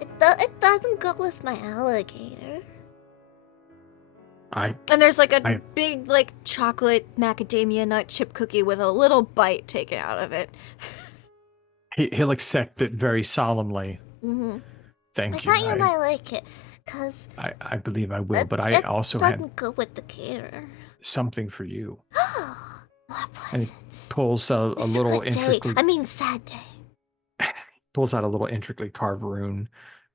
It doesn't go with my alligator. And there's like a big like chocolate macadamia nut chip cookie with a little bite taken out of it. He'll accept it very solemnly. Mm-hmm. Thank you. I thought you might like it, cause I believe I will, but I also had doesn't go with the gator. Something for you. What presents? And he pulls a little intricately. Sad day. Pulls out a little intricately carved rune.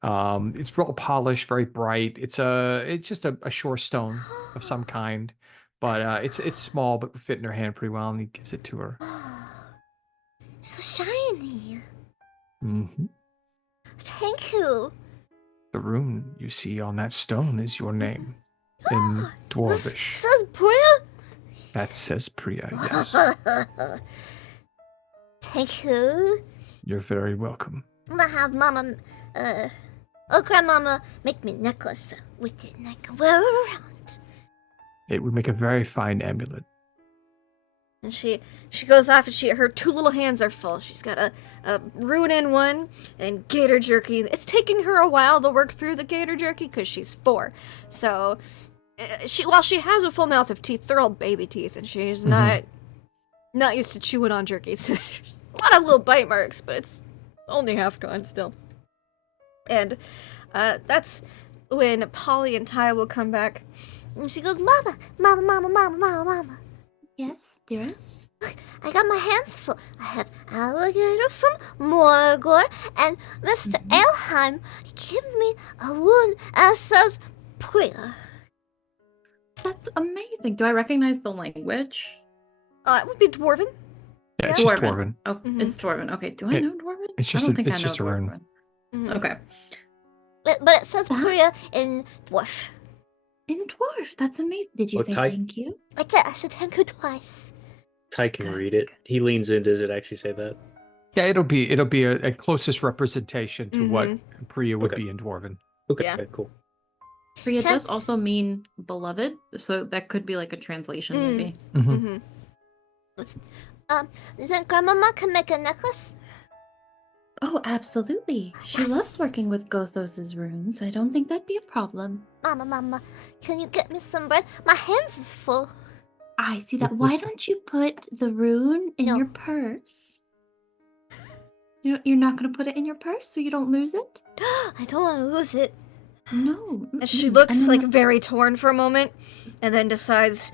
It's real polished, very bright. It's just a shore stone of some kind, but it's small, but would fit in her hand pretty well. And he gives it to her. So shiny. Mm-hmm. Thank you. The rune you see on that stone is your name. in Dwarvish. Says Priya? That says Priya, yes. Thank you. You're very welcome. I'm gonna have Mama, Grandmama make me a necklace with it and I can wear it around. It would make a very fine amulet. And she goes off and her 2 little hands are full. She's got a rune in one and gator jerky. It's taking her a while to work through the gator jerky because she's 4. So while she has a full mouth of teeth, they're all baby teeth, and she's not used to chewing on jerky. So there's a lot of little bite marks, but it's only half gone still. And that's when Polly and Ty will come back. And she goes, Mama. Yes, dearest. Look, I got my hands full. I have alligator from Morgor, and Mr. Elheim give me a wound that says Priya. That's amazing. Do I recognize the language? It would be Dwarven. Yeah, it's just Dwarven. Oh, it's Dwarven. Okay, do I know Dwarven? It's just I don't think I know just a rune. Dwarven. Mhm. Okay. But it says Priya in Dwarf. In dwarf, that's amazing. Did you What say type? thank you? I said thank you twice. Ty can read it. He leans in. Does it actually say that? Yeah, it'll be a closest representation to what Priya would Okay. be in Dwarven. Okay, Yeah. cool. Priya Can- does also mean beloved, so that could be like a translation, maybe. Mm-hmm. Then Grandmama can make a necklace? Oh, absolutely. She loves working with Gothos's runes. I don't think that'd be a problem. Mama, can you get me some bread? My hands is full. I see that. Why don't you put the rune in No. your purse? You're not going to put it in your purse so you don't lose it? I don't want to lose it. No. And she mm-mm. looks And like then- very torn for a moment, and then decides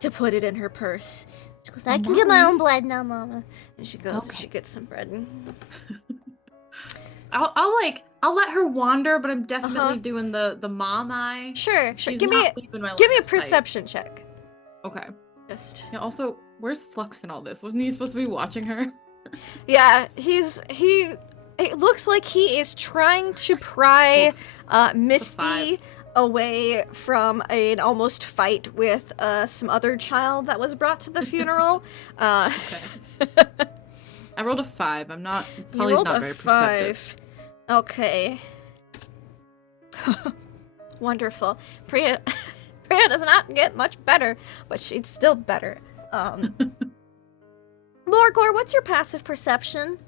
to put it in her purse. She goes, I can get my Mommy. own bread now, Mama. And she goes, Okay. she gets some bread. I'll let her wander, but I'm definitely Uh-huh. doing the mom eye. Sure. She's Give not me leaving my a line of sight. perception check. Okay. Just Yeah. Also, where's Flux in all this? Wasn't he supposed to be watching her? yeah. It looks like he is trying to pry Misty 5. away from an almost fight with some other child that was brought to the funeral. Okay. I rolled a 5. I'm not. You Polly's rolled not a very perceptive. 5. Okay. Wonderful. Priya does not get much better, but she's still better. Morgor, what's your passive perception?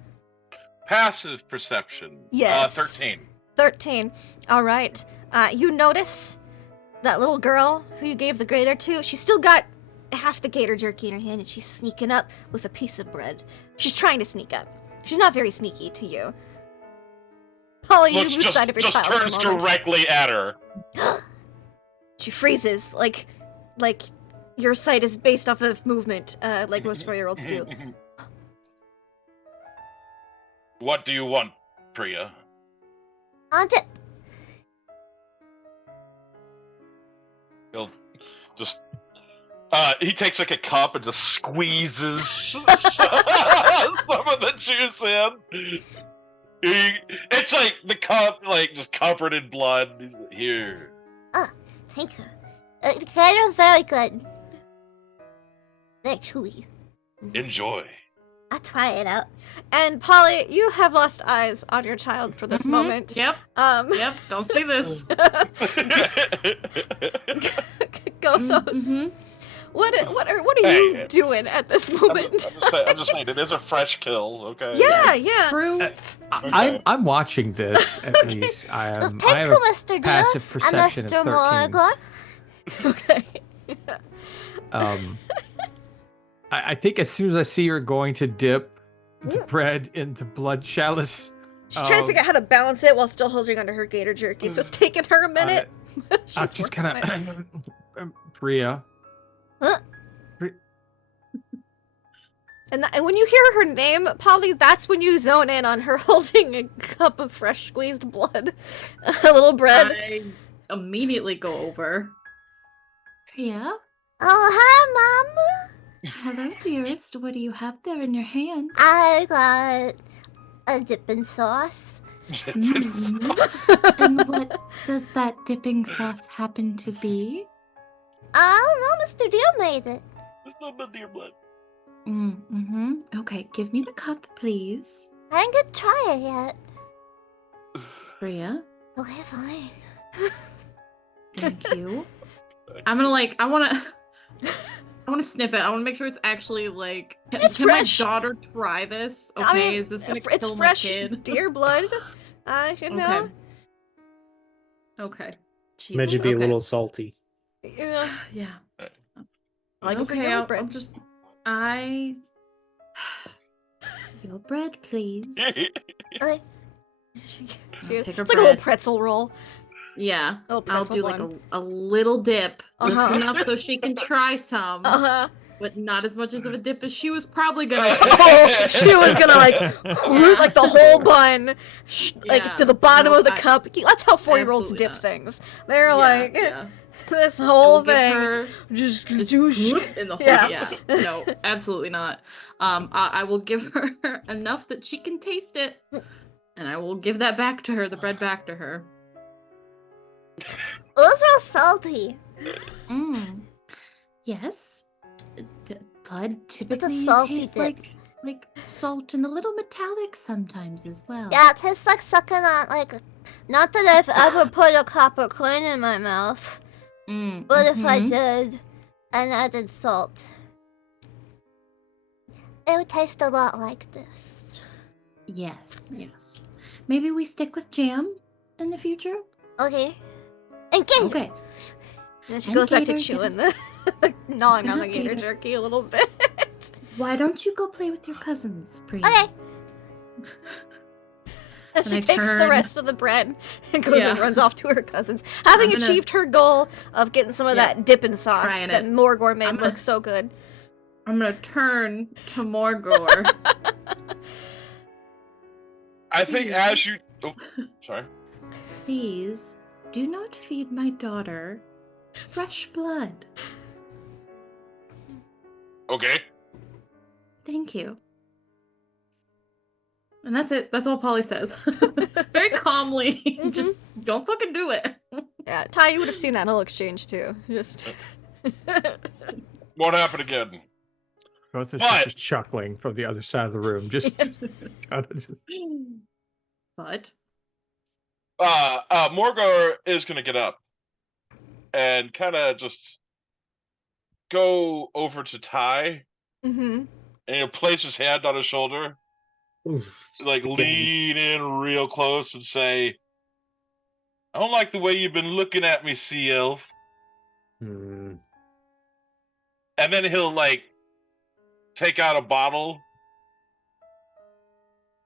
Passive perception. Yes. 13. 13. All right. You notice that little girl who you gave the gator to? She's still got half the gator jerky in her hand, and she's sneaking up with a piece of bread. She's trying to sneak up. She's not very sneaky to you. Polly, you Looks lose sight of your just child for a turns moment. directly at her. She freezes, like your sight is based off of movement, like most 4-year-olds do. What do you want, Priya? On dip. He'll just he takes like a cup and just squeezes some of the juice in. It's like the cup like just covered in blood. He's like, here. Thank you. The gator's very good. Very chewy. Enjoy. I'll try it out. And Polly, you have lost eyes on your child for this moment. Yep. Yep. Don't say this. Gothos. Mhm. What are you Hey. doing at this I'm moment? just saying, it is a fresh kill, okay? Yeah, It's yeah. True. I'm watching this at least. I Just have thank a you, Mr. Deer passive and perception of Mr. 13. Morgor. Okay. I think as soon as I see her going to dip the bread in the blood chalice, She's trying to figure out how to balance it while still holding onto her gator jerky, so it's taking her a minute. I'm She's just working kind on it. of Priya. And when you hear her name, Polly, that's when you zone in on her holding a cup of fresh squeezed blood, a little bread. I immediately go over. Priya? Oh, hi, Mama. Hello, dearest. What do you have there in your hand? I got a dipping sauce. And what does that dipping sauce happen to be? I don't know, Mr. Deal made it. There's no blood in your blood. Mm-hmm. Okay, give me the cup, please. I ain't gonna try it yet. Freya, Okay, fine. thank you. I'm gonna I wanna sniff it. I wanna make sure it's actually like. It's can fresh. my daughter try this? Okay, I mean, is this gonna it's kill fresh my kid? deer blood. You know. Okay. Jesus, Imagine be a okay. little salty. Yeah. Yeah. Like a Okay, finger I'll with bread. just. Your bread, please. Okay. See, I'll take her it's like a little bread. pretzel roll. Yeah. A little I'll pretzel do like bun. a little dip, just Uh-huh. enough so she can try some, but not as much of a dip as she was probably gonna. Oh, she was gonna like the whole bun, like Yeah. to the bottom Nope, of the I- cup. That's how 4-year-olds Absolutely dip not. things. They're Yeah, like yeah. this I whole will give thing. her Just just do in the whole. Yeah. Yeah. No, absolutely not. I will give her enough that she can taste it, and I will give that back to her, the bread back to her. It was real salty. Mm. Yes. Blood typically salty tastes dip. like salt and a little metallic sometimes as well. Yeah, it tastes like sucking on, like, not that I've ever put a copper coin in my mouth, Mm, but if I mhm. did, and added salt, it would taste a lot like this. Yes, yes. Maybe we stick with jam in the future? Okay. And gator. Okay. And then she And goes back to Gator chewing gets- the gnawing on the Enough gator Gator. jerky a little bit. Why don't you go play with your cousins, Priya? Okay. And she I takes the turn- rest of the bread and goes and Yeah. runs off to her cousins, having I'm gonna- achieved her goal of getting some of Yeah, that dipping sauce trying that it. Morgor made I'm look gonna- so good. I'm gonna turn to Morgor. I think as you. Oh, sorry. Please do not feed my daughter fresh blood. Okay. Thank you. And that's it. That's all Polly says. Very calmly. Mhm. Just don't fucking do it. Yeah, Ty, you would have seen that whole exchange too. Just. Won't happen again. Both of But- us just chuckling from the other side of the room. Just But Morgar is gonna get up and kind of just go over to Ty Mm-hmm. and he'll place his hand on his shoulder, Oof. like lean in real close and say, "I don't like the way you've been looking at me, Sea Elf." Hmm. And then he'll like take out a bottle,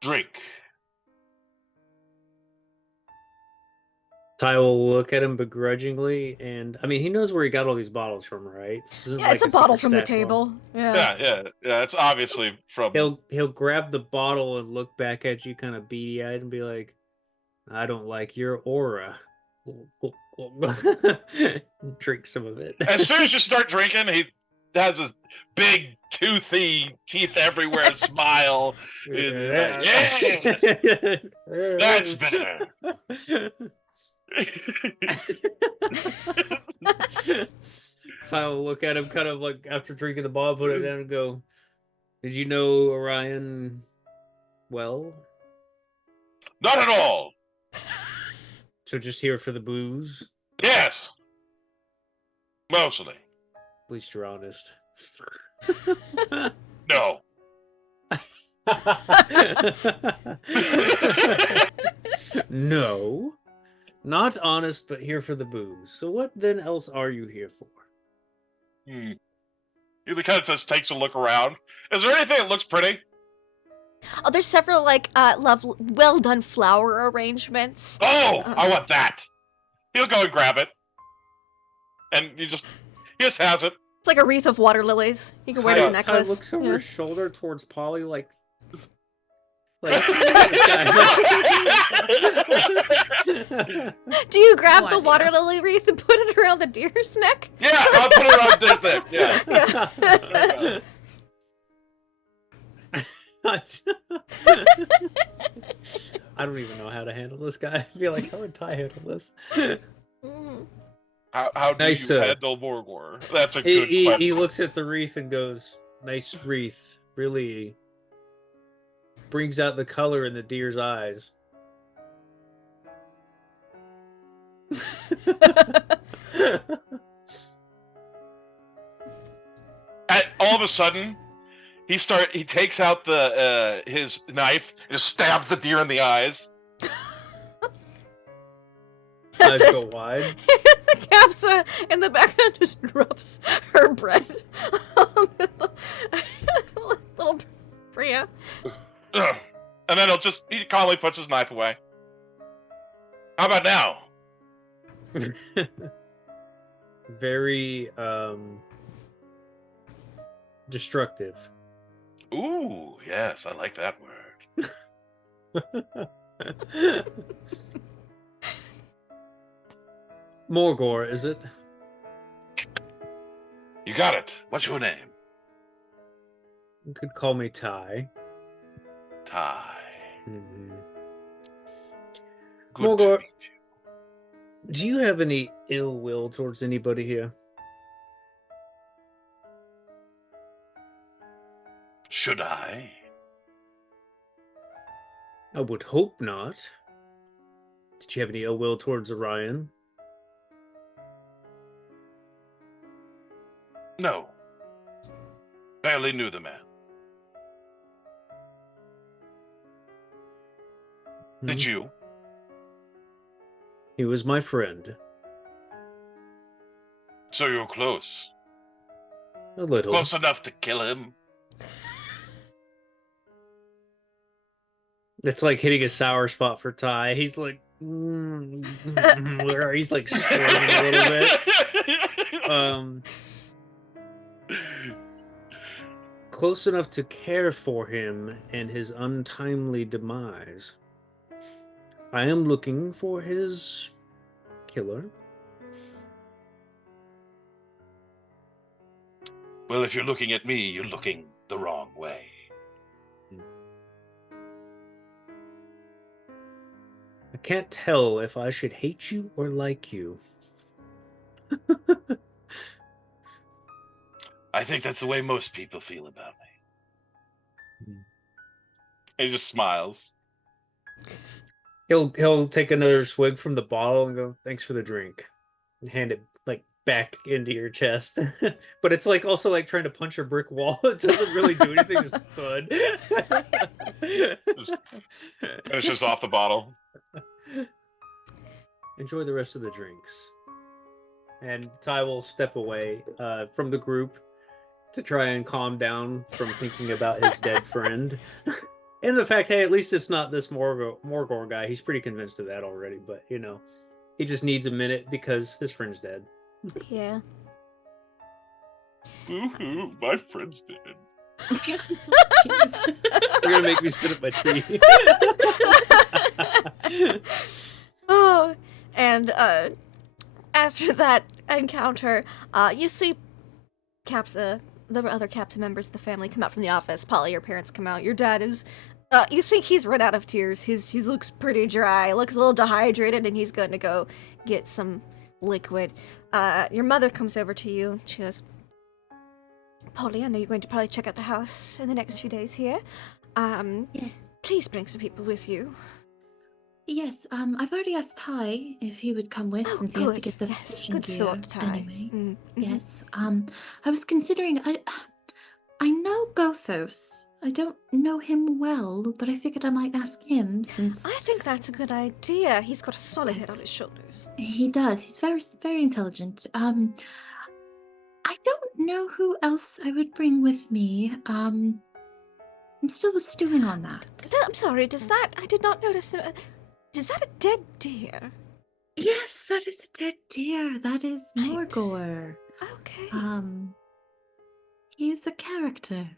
drink. Ty will look at him begrudgingly, and I mean, he knows where he got all these bottles from, right? This isn't Yeah, it's a like bottle super from the stash bottle. table. Yeah. Yeah. It's obviously from. He'll grab the bottle and look back at you, kind of beady-eyed, and be like, "I don't like your aura." Drink some of it. As soon as you start drinking, he has this big toothy teeth everywhere smile. Yes! That's better. So I'll look at him kind of like after drinking the bottle, put it down and go, "Did you know Orion well? Not at all. So just here for the booze? Yes. Mostly. At least you're honest." No. No. Not honest, but here for the booze. So what then else are you here for? He kind of just takes a look around. Is there anything that looks pretty? Oh, there's several well done flower arrangements. Oh, I want that. He'll go and grab it. And he just has it. It's like a wreath of water lilies. You can wear it as a Ty necklace. looks over Yeah. his shoulder towards Polly like Do you grab No the idea. water lily wreath and put it around the deer's neck? Yeah, I'll put it around this thing. Yeah. I don't even know how to handle this guy. I feel like, how would Ty handle this? Mhm. How do Nice, you handle Morgor? That's a He, good he, question. he looks at the wreath and goes, "Nice wreath. Really brings out the color in the deer's eyes." All of a sudden, he takes out his knife and just stabs the deer in the eyes. Eyes go wide. Capsa in the background just drops her bread on the little Bria. Ugh. And then he calmly puts his knife away. How about now? Very destructive. Ooh, yes, I like that word. Morgor, is it? You got it. What's your name? You could call me Ty. Ty. Mm-hmm. Good Morgor, to meet you. do you have any ill will towards anybody here? Should I? I would hope not. Did you have any ill will towards Orion? No. Barely knew the man. Did Hmm? you? He was my friend. So you're close. A little. Close enough to kill him? It's like hitting a sour spot for Ty. He's like, where he's like squirming a little bit. Close enough to care for him and his untimely demise. I am looking for his killer. Well, if you're looking at me, you're looking the wrong way. I can't tell if I should hate you or like you. I think that's the way most people feel about me. He just smiles. He'll take another swig from the bottle and go, "Thanks for the drink," and hand it like back into your chest. But it's like also like trying to punch a brick wall. It doesn't really do anything. Just thud. Just finishes off the bottle. Enjoy the rest of the drinks. And Ty will step away from the group to try and calm down from thinking about his dead friend. And the fact, hey, at least it's not this Morgor guy. He's pretty convinced of that already, but you know, he just needs a minute because his friend's dead. Yeah. Ooh, my friend's dead. Jeez. You're gonna make me spit up my tree. Oh, and after that encounter, you see Capsa, the other captain members of the family come out from the office. Polly, your parents come out. Your dad is, you think he's run out of tears. He looks pretty dry, looks a little dehydrated, and he's going to go get some liquid. Your mother comes over to you. She goes, Polly, I know you're going to probably check out the house in the next few days here. Yes. Please bring some people with you. Yes, I've already asked Ty if he would come with, Oh, since he has to good. get the Yes, fishing good gear sort, Ty. anyway. Mhm. Yes, I was considering. I know Gothos. I don't know him well, but I figured I might ask him since I think that's a good idea. He's got a solid head on Yes. his shoulders. he does. He's very, very intelligent. I don't know who else I would bring with me. I'm still stewing on that. I'm sorry, does that... I did not notice that... Is that a dead deer? Yes, that is a dead deer. That is Right. Morgor. Okay. He is a character.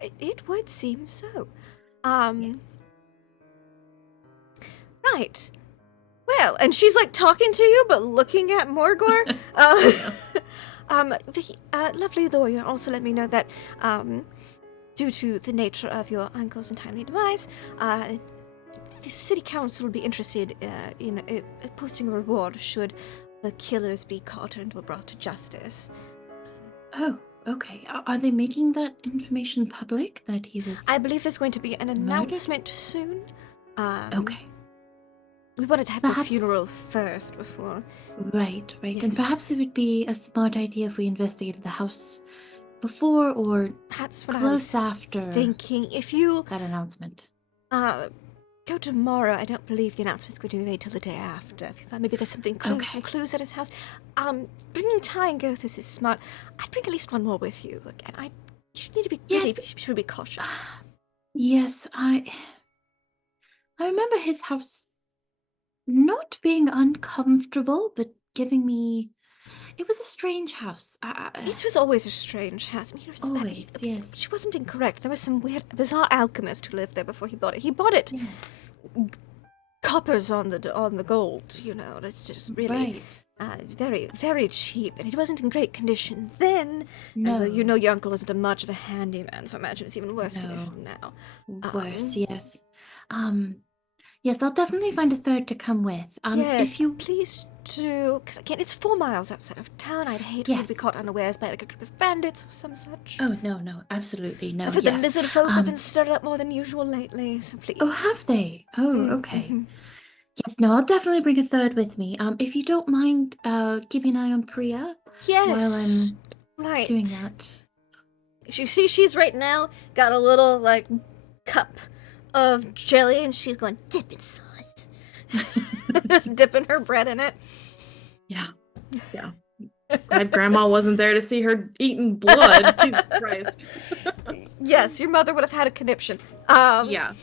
It would seem so. Yes. Right. Well, and she's like talking to you, but looking at Morgor. The lovely lawyer also let me know that, due to the nature of your uncle's untimely demise, the city council will be interested in posting a reward should the killers be caught and were brought to justice. Oh, okay. Are they making that information public that he was? I believe there's going to be an announcement soon. Okay. We wanted to have the Perhaps- funeral first before. Right. And Yes. perhaps it would be a smart idea if we investigated the house before or That's what close I was after thinking. If you that announcement. go tomorrow, I don't believe the announcement's going to be made till the day after. If you find maybe there's something some clues at his house. Bringing Ty and Gothos is smart. I'd bring at least one more with you. Again, you should need to be really, Yes. should be cautious. Yes, I remember his house not being uncomfortable, but giving me. It was a strange house. It was always a strange house. I mean, Always, yes. She wasn't incorrect. There was some weird, bizarre alchemist who lived there before he bought it. He bought it Yes. coppers on the gold. You know, it's just really very, very cheap, and it wasn't in great condition then. No. And, you know, your uncle wasn't much of a handyman, so I imagine it's even worse No. condition now. Worse, yes. Yes, I'll definitely find a third to come with. Yes, If you please do, because again, it's 4 miles outside of town. I'd hate for you to be Yes. caught unawares by like a group of bandits or some such. Oh no, absolutely no. I've heard Yes. the lizard folk have been stirred up more than usual lately, so please. Oh, have they? Oh, Mm, okay. mhm. Yes, no, I'll definitely bring a third with me. If you don't mind, keeping an eye on Priya Yes. while I'm right. doing that. You see, she's right now got a little like cup of jelly, and she's going dip in sauce. Just dipping her bread in it. Yeah. Glad Grandma wasn't there to see her eating blood. Jesus Christ. Yes, your mother would have had a conniption. Yeah.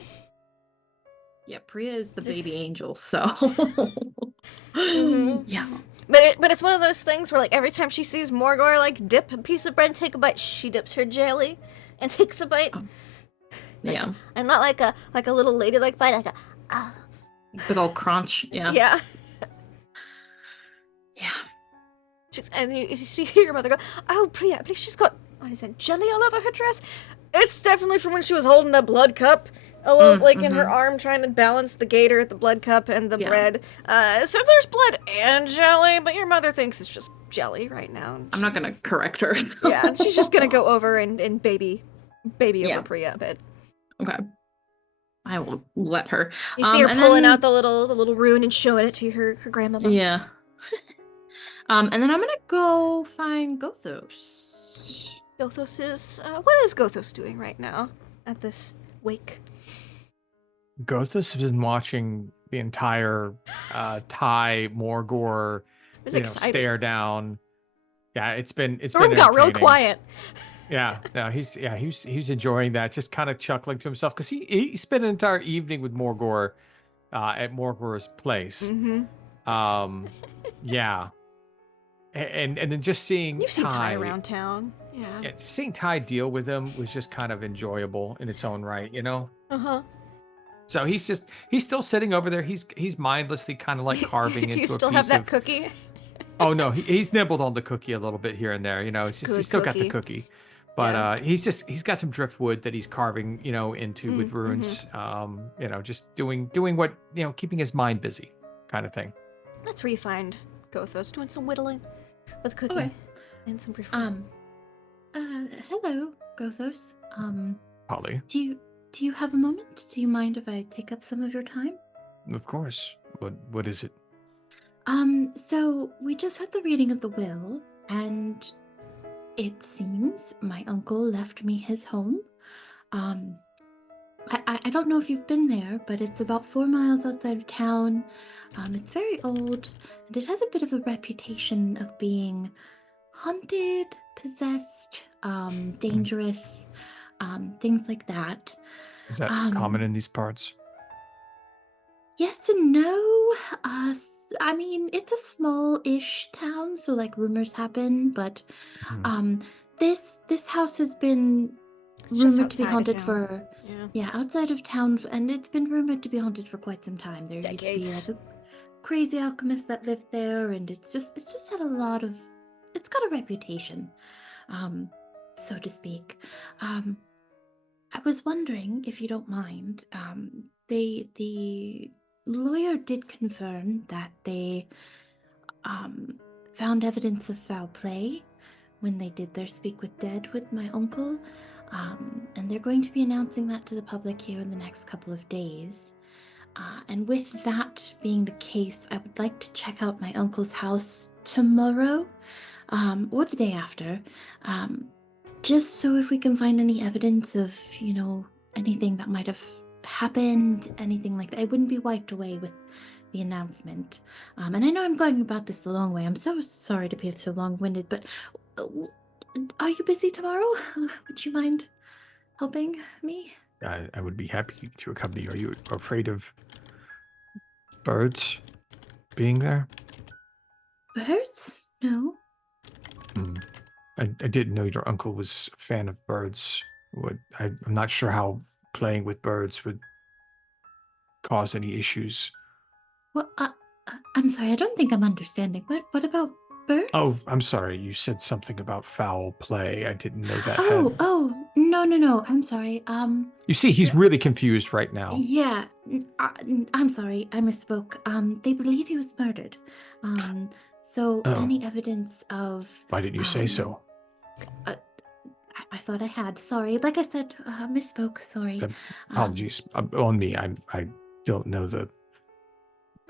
Yeah, Priya is the baby angel, so. Mhm. Yeah. But it's one of those things where like every time she sees Morgor like dip a piece of bread and take a bite, she dips her jelly and takes a bite. Yeah. And not like a little ladylike bite, like a Big old crunch. Yeah. yeah. Yeah. And you see your mother go, oh Priya, I believe she's got what is it, jelly all over her dress? It's definitely from when she was holding that blood cup. A little like in her arm trying to balance the gator, the blood cup, and the Yeah. bread. So there's blood and jelly, but your mother thinks it's just jelly right now. I'm not gonna correct her. Yeah, and she's just gonna go over and baby Yeah. over Priya a bit. Okay. I will let her. You see her and pulling then- out the little rune and showing it to her grandmama. Yeah. And then I'm gonna go find Gothos. Gothos is what is Gothos doing right now at this wake? Gothos has been watching the entire Ty Morgor, It was you know, exciting. stare down. Yeah, it's been The room got real entertaining. quiet. Yeah, no, he's enjoying that, just kind of chuckling to himself because he spent an entire evening with Morgor at Morgor's place. Mm-hmm. Yeah, and then just seeing You've seen Ty Ty around town. Yeah. Yeah, seeing Ty deal with him was just kind of enjoyable in its own right, you know. Uh-huh. So he's still sitting over there. He's mindlessly kind of like carving Do into you still a have piece that of. cookie? Oh no, he's nibbled on the cookie a little bit here and there. You know, It's he's good still got the cookie. cookie, but Yeah. he's got some driftwood that he's carving, you know, into with runes. You know, just doing what, you know, keeping his mind busy, kind of thing. Let's refind Gothos doing some whittling with cookie Okay. and some brief. Hello, Gothos. Polly, Do you have a moment? Do you mind if I take up some of your time? of course. What is it? So we just had the reading of the will, and it seems my uncle left me his home. I don't know if you've been there, but it's about 4 miles outside of town. It's very old, and it has a bit of a reputation of being haunted, possessed, dangerous, things like that. Is that Um, common in these parts? Yes and no. I mean, it's a small-ish town, so like rumors happen, but Mhm. this house has been It's just rumored to be outside of haunted town. for Yeah. outside of town, and it's been rumored to be haunted for quite some time. There used to be Decades. like a crazy alchemist that lived there, and it's just had a lot of. It's got a reputation, so to speak. I was wondering if you don't mind. The lawyer did confirm that they found evidence of foul play when they did their Speak with Dead with my uncle. And they're going to be announcing that to the public here in the next couple of days. And with that being the case, I would like to check out my uncle's house tomorrow, or the day after, just so if we can find any evidence of, anything that might have happened, anything like that, it wouldn't be wiped away with the announcement. And I know I'm going about this the long way. I'm so sorry to be so long-winded, but are you busy tomorrow? Would you mind helping me? I would be happy to accompany you. Are you afraid of birds being there? Birds? No. I didn't know your uncle was a fan of birds. I'm not sure how playing with birds would cause any issues. Well, I'm sorry. I don't think I'm understanding. What about birds? Oh, I'm sorry. You said something about foul play. I didn't know that. Oh, no. I'm sorry. You see, he's really confused right now. Yeah. I'm sorry. I misspoke. They believe he was murdered. So any evidence of... Why didn't you say so? I thought I had. Sorry. Like I said, misspoke. Sorry. Apologies on me. I don't know the...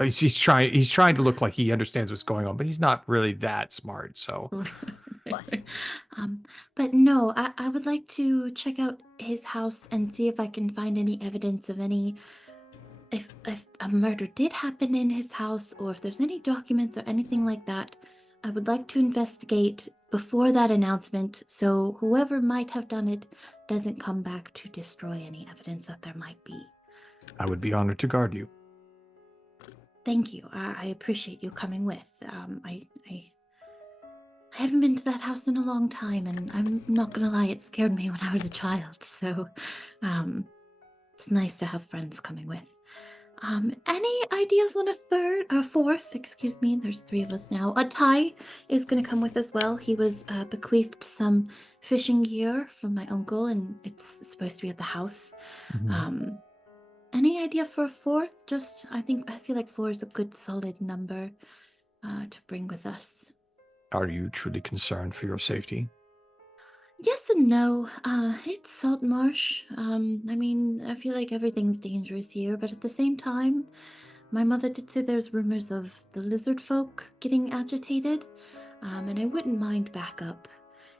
He's trying to look like he understands what's going on, but he's not really that smart, so... But no, I would like to check out his house and see if I can find any evidence of any... If a murder did happen in his house, or if there's any documents or anything like that, I would like to investigate before that announcement, so whoever might have done it doesn't come back to destroy any evidence that there might be. I would be honored to guard you. Thank you. I appreciate you coming with. I haven't been to that house in a long time, and I'm not gonna lie, it scared me when I was a child, so it's nice to have friends coming with. Any ideas on a fourth, excuse me, there's 3 of us now. Ty is gonna come with as well. He was bequeathed some fishing gear from my uncle, and it's supposed to be at the house. Any idea for a 4th? I feel like 4 is a good solid number to bring with us. Are you truly concerned for your safety? Yes and no. It's Saltmarsh. I feel like everything's dangerous here, but at the same time, my mother did say there's rumors of the lizard folk getting agitated, and I wouldn't mind backup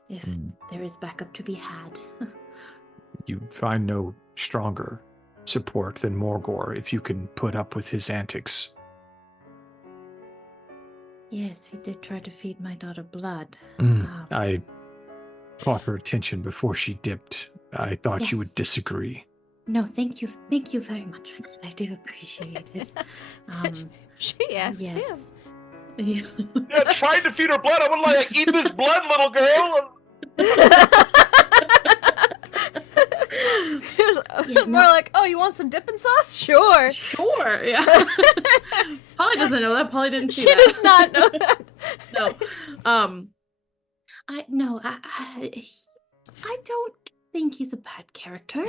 if there is backup to be had. You find no stronger support than Morgor if you can put up with his antics. Yes, he did try to feed my daughter blood. I caught her attention before she dipped. I thought you would Yes. disagree. No, thank you. Thank you very much for that. I do appreciate it. She asked yes. Yeah, trying to feed her blood. I would like, eat this blood, little girl. him. More like, oh, you want some dipping sauce? Sure. Sure, yeah. Polly doesn't know that. Polly didn't see She that. does not know that. No. I don't think he's a bad character.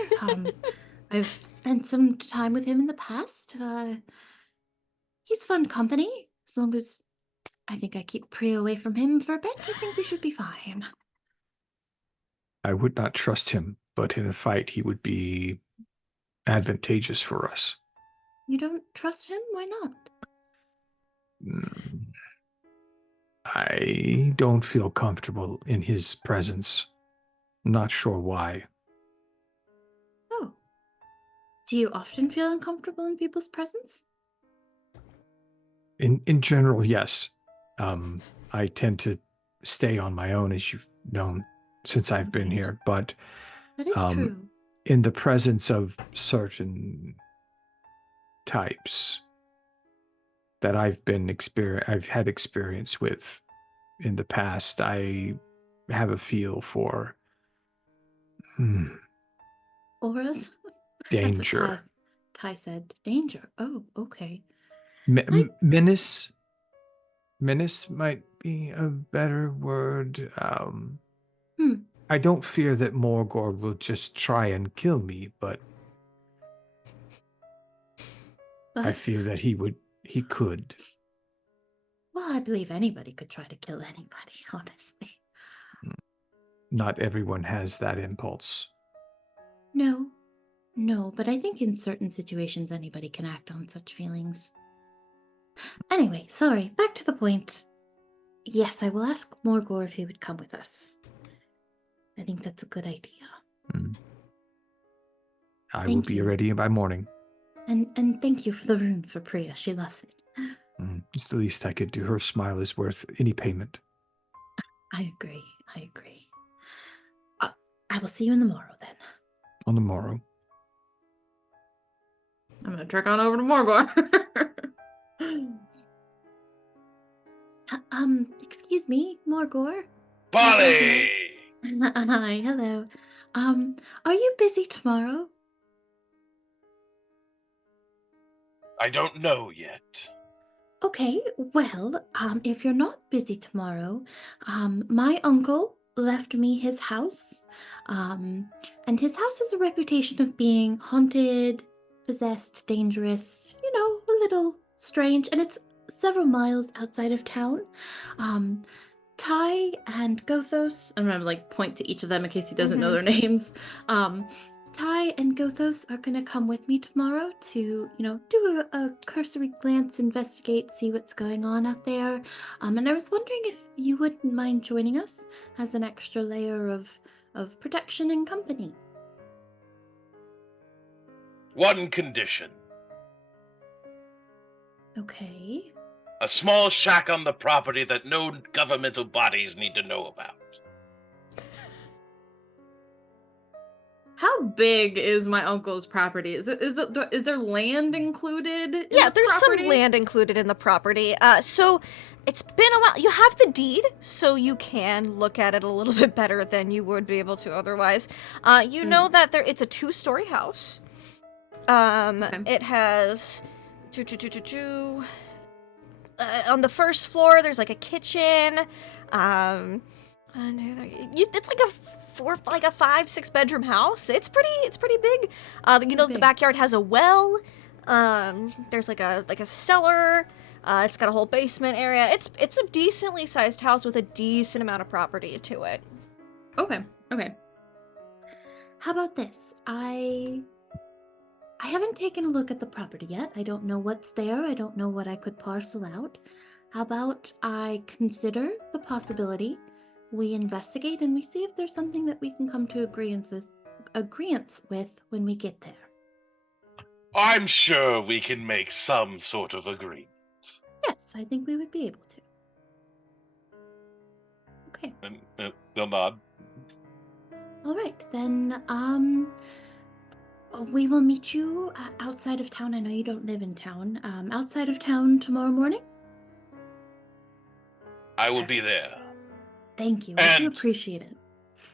I've spent some time with him in the past. He's fun company. As long as I think I keep Priya away from him for a bit, I think we should be fine. I would not trust him, but in a fight he would be advantageous for us. You don't trust him? Why not? I don't feel comfortable in his presence. Not sure why. Oh. Do you often feel uncomfortable in people's presence? In general, yes. I tend to stay on my own, as you've known since I've been here, but That is true. in the presence of certain types that I've had experience with in the past, I have a feel for Auras? danger. That's what Ty said. Danger. Oh, okay. Menace might be a better word. I don't fear that Morgor will just try and kill me, but I fear that he could. Well, I believe anybody could try to kill anybody, honestly. Not everyone has that impulse. No, no, but I think in certain situations anybody can act on such feelings. Anyway, sorry, back to the point. Yes, I will ask Morgor if he would come with us. I think that's a good idea. I will Thank be you. ready by morning. And thank you for the rune for Priya. She loves it. It's the least I could do. Her smile is worth any payment. I agree. I will see you in the morrow then. On the morrow. I'm gonna trek on over to Morgor. Excuse me, Morgor. Polly! Hi, hello. Are you busy tomorrow? I don't know yet. Okay, well, if you're not busy tomorrow, my uncle left me his house, and his house has a reputation of being haunted, possessed, dangerous, a little strange, and it's several miles outside of town. Ty and Gothos, I'm gonna point to each of them in case he doesn't know their names. Ty and Gothos are gonna come with me tomorrow to, do a cursory glance, investigate, see what's going on out there. And I was wondering if you wouldn't mind joining us as an extra layer of protection and company. One condition. Okay. A small shack on the property that no governmental bodies need to know about. How big is my uncle's property? Is there land included in Yeah, the there's property? some land included in the property. So it's been a while. You have the deed, so you can look at it a little bit better than you would be able to otherwise. You know that it's a 2-story house. It has on the first floor there's like a kitchen. And it's like a 5-6 bedroom house. It's pretty big. The big. backyard has a well. There's like a cellar. It's got a whole basement area. It's a decently sized house with a decent amount of property to it. Okay. How about this? I haven't taken a look at the property yet. I don't know what's there. I don't know what I could parcel out. How about I consider the possibility, we investigate, and we see if there's something that we can come to agreeance with when we get there. I'm sure we can make some sort of agreement. Yes, I think we would be able to. Okay. And they'll nod. All right, then, we will meet you outside of town. I know you don't live in town. Outside of town tomorrow morning? I will be there. Thank you. I do And- appreciate it.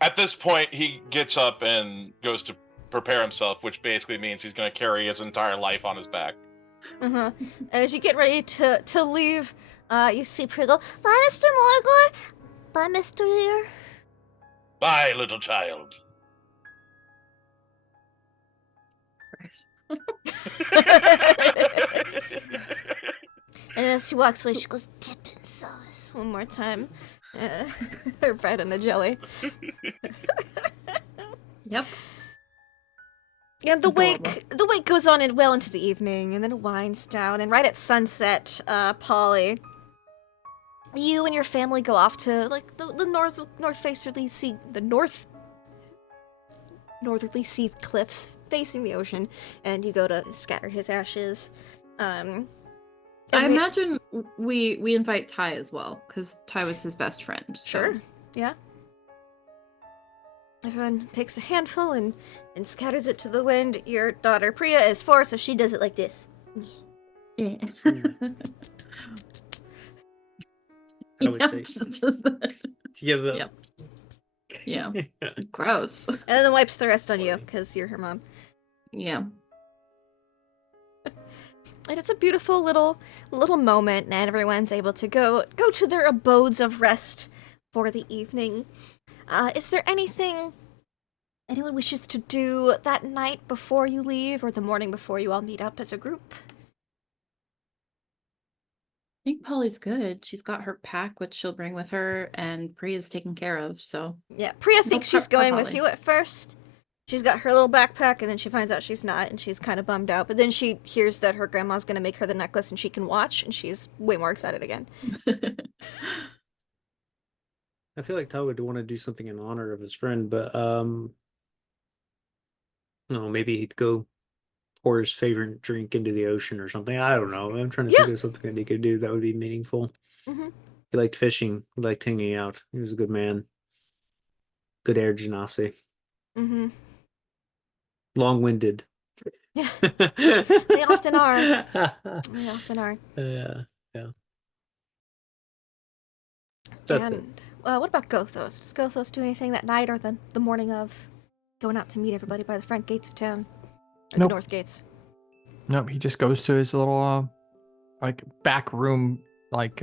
At this point, he gets up and goes to prepare himself, which basically means he's going to carry his entire life on his back. And as you get ready to leave, you see Priggle. Bye, Mr. Morgor. Bye, Mr. Lear. Bye, little child. And as she walks away, she goes, "Dippin' sauce," one more time. Her bread and the jelly. Yep. And the Adorable. wake goes on well into the evening, and then it winds down. And right at sunset, Polly, you and your family go off to the northerly sea cliffs facing the ocean, and you go to scatter his ashes. I imagine we invite Ty as well, because Ty was his best friend. So. Sure. Yeah. Everyone takes a handful and scatters it to the wind. Your daughter Priya is 4, so she does it like this. Yeah. I would say. Together. Yep. Yeah. Gross. And then wipes the rest on you, because you're her mom. Yeah. And it's a beautiful little moment, and everyone's able to go to their abodes of rest for the evening. Is there anything anyone wishes to do that night before you leave, or the morning before you all meet up as a group? think Polly's good. She's got her pack, which she'll bring with her, and Priya's taken care of, so Yeah, Priya no thinks prep she's for going with Polly. you at first. She's got her little backpack, and then she finds out she's not, and she's kind of bummed out. But then she hears that her grandma's gonna make her the necklace, and she can watch, and she's way more excited again. I feel like Ty would want to do something in honor of his friend, but no, maybe he'd go pour his favorite drink into the ocean or something. I don't know. I'm trying to think Yeah. of something that he could do that would be meaningful. Mm-hmm. He liked fishing. He liked hanging out. He was a good man. Good air genasi. Mm-hmm. Long-winded. Yeah. They often are. They often are. Yeah. That's it. And what about Gothos? Does Gothos do anything that night or the morning of going out to meet everybody by the front gates of town? Or Nope. the north gates? Nope, he just goes to his little like back room, like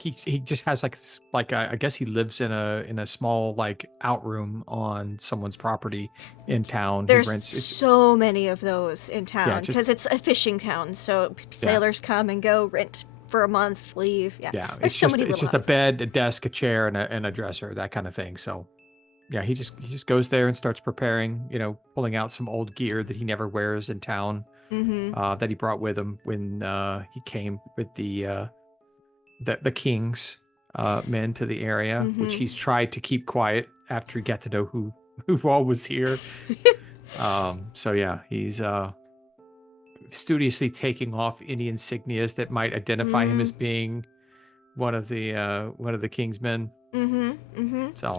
he just has I guess he lives in a small like outroom on someone's property in town. There's He rents so many of those in town just- because it's a fishing town, so sailors come and go, rent for a month, leave. Yeah, yeah, There's it's so just many it's little just a houses. bed, a desk, a chair, and a dresser, that kind of thing. So yeah, he just goes there and starts preparing, pulling out some old gear that he never wears in town, Mm-hmm. that he brought with him when he came with the king's men to the area, which Mhm. he's tried to keep quiet after he got to know who all was here. So yeah, he's studiously taking off any insignias that might identify him as being one of the king's men. Mm-hmm. Mm-hmm. So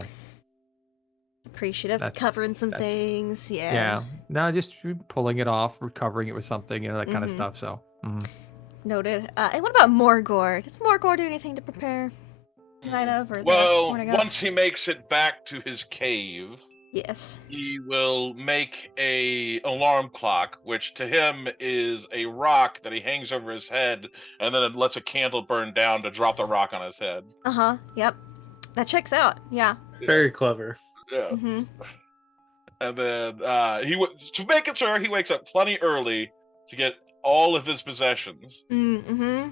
Appreciative, That's- covering some that's- things. yeah, no, just pulling it off, recovering it with something, that kind of Mhm. stuff. So Noted. And what about Morgor? Does Morgor do anything to prepare the night of or the Well, morning of? once he makes it back to his cave, Yes. he will make a alarm clock, which to him is a rock that he hangs over his head, and then it lets a candle burn down to drop the rock on his head. Uh-huh. Yep. That checks out. Yeah. Very clever. Yeah. Mm-hmm. And then to make it sure he wakes up plenty early to get all of his possessions. Mm-hmm.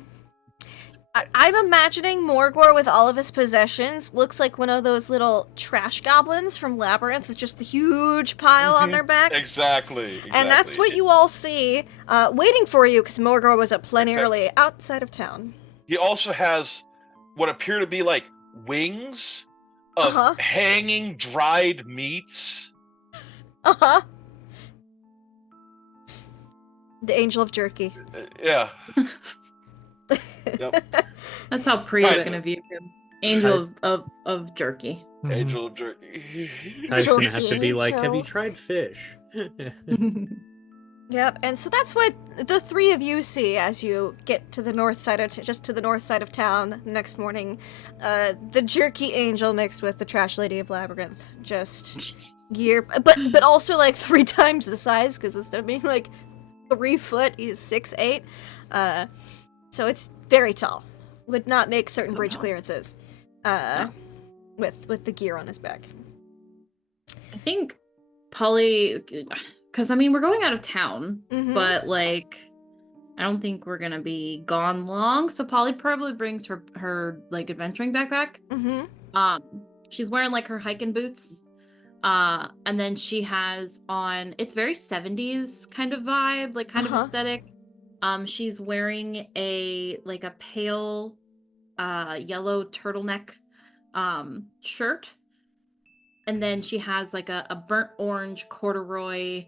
I'm imagining Morgor with all of his possessions looks like one of those little trash goblins from Labyrinth with just the huge pile on their back. Exactly. And that's what you all see waiting for you because Morgor was up plenty early outside of town. He also has what appear to be like wings of Uh-huh. hanging dried meats. Uh-huh. The Angel of Jerky. Yeah. Yep. That's how Priya's Alright. gonna view him. Angel of jerky. Angel of jerky. Ty's gonna have to Joking, be like, have you so- tried fish? Yep, and so that's what the three of you see as you get to the north side of just to the north side of town next morning. The jerky angel mixed with the trash lady of Labyrinth, just gear, but also like 3 times the size because instead of being like 3 foot, he's 6'8". So it's very tall. Would not make certain So bridge tall. clearances. With the gear on his back. I think Polly, because I mean we're going out of town, Mhm. but like I don't think we're gonna be gone long. So Polly probably brings her like adventuring backpack. She's wearing like her hiking boots. And then she has on, it's very 70s kind of vibe, like kind of Uh-huh. aesthetic. She's wearing a pale yellow turtleneck shirt. And then she has like a burnt orange corduroy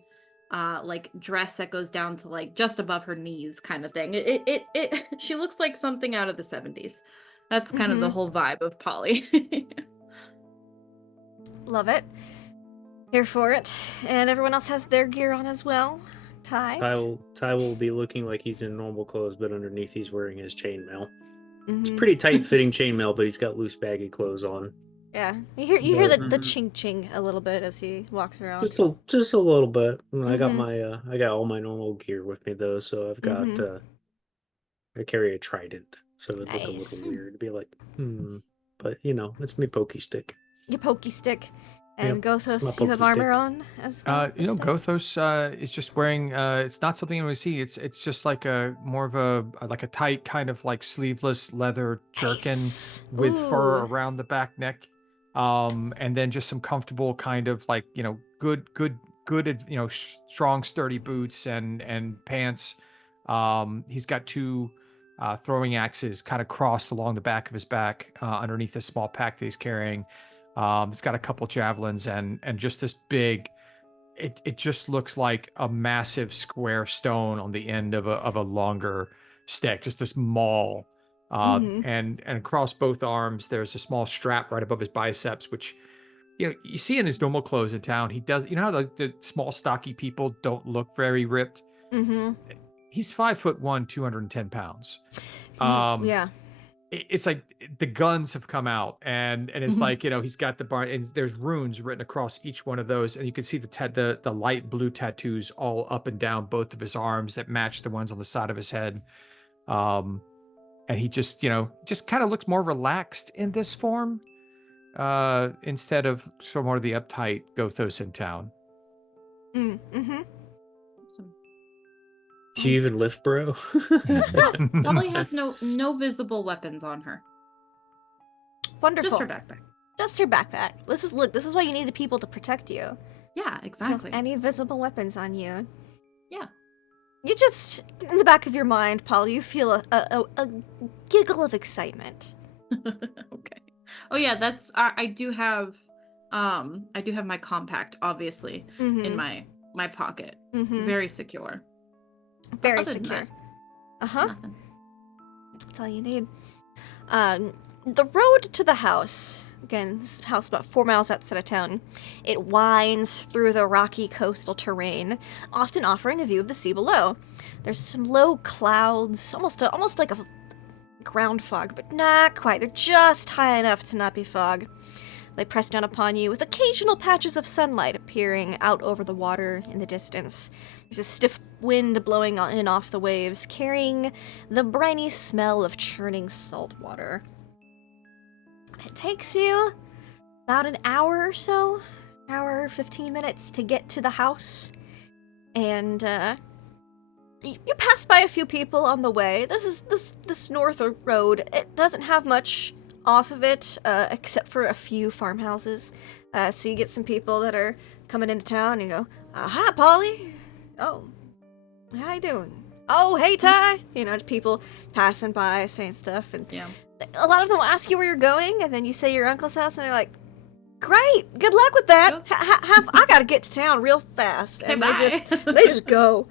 like dress that goes down to like just above her knees kind of thing. It she looks like something out of the 70s. That's kind of the Mhm. whole vibe of Polly. Love it. Here for it. And everyone else has their gear on as well. Ty. Ty will be looking like he's in normal clothes, but underneath he's wearing his chainmail. It's Mhm. pretty tight fitting chainmail, but he's got loose baggy clothes on. Yeah, you hear the Mhm. ching ching a little bit as he walks around. Just a little bit. I got Mhm. I got all my normal gear with me though, so I've got Mhm. I carry a trident, so it would look a Nice. little weird to be like, but it's me pokey stick. Your pokey stick. And Yep, my Gothos, you have pokey armor stick. on as well? You know, this day? Gothos is just wearing. It's not something you would see. It's just like a more of a tight kind of like sleeveless leather jerkin Nice. with fur Ooh. around the back neck, and then just some comfortable kind of like good strong sturdy boots and pants. He's got two throwing axes kind of crossed along the back of his back underneath the small pack that he's carrying. It's got a couple javelins and just this big. It just looks like a massive square stone on the end of a longer stick, just this maul. Mhm. And across both arms, there's a small strap right above his biceps, which you see in his normal clothes in town. He does. You know how the small, stocky people don't look very ripped. Mhm. He's 5'1", 210 pounds. Um, Yeah. it's like the guns have come out and it's like he's got the bar and there's runes written across each one of those and you can see the light blue tattoos all up and down both of his arms that match the ones on the side of his head. And he just just kind of looks more relaxed in this form instead of sort of more of the uptight Gothos in town. Mm-hmm. Awesome. Do you even lift, bro? Probably has no visible weapons on her. Wonderful. Just her backpack. Just your backpack. This is why you needed people to protect you. Yeah, exactly. So any visible weapons on you. Yeah. You just, in the back of your mind, Paul, you feel a giggle of excitement. Okay. Oh yeah, that's I do have my compact obviously in my pocket. Mm-hmm. Very secure. Very Other than secure. that, Uh-huh. nothing. That's all you need. The road to the house, again, this house about 4 miles outside of town, it winds through the rocky coastal terrain, often offering a view of the sea below. There's some low clouds, almost like a ground fog, but not quite. They're just high enough to not be fog. They press down upon you with occasional patches of sunlight appearing out over the water in the distance. There's a stiff wind blowing in off the waves, carrying the briny smell of churning salt water. It takes you about an hour or so, hour, 15 minutes to get to the house. And you pass by a few people on the way. This north road. It doesn't have much off of it, except for a few farmhouses. So you get some people that are coming into town and you go, hi, Polly. Oh, how you doing? Oh, hey, Ty. People passing by saying stuff. And Yeah. a lot of them will ask you where you're going, and then you say your uncle's house, and they're like, great, good luck with that. I gotta get to town real fast. And Hey, they just go.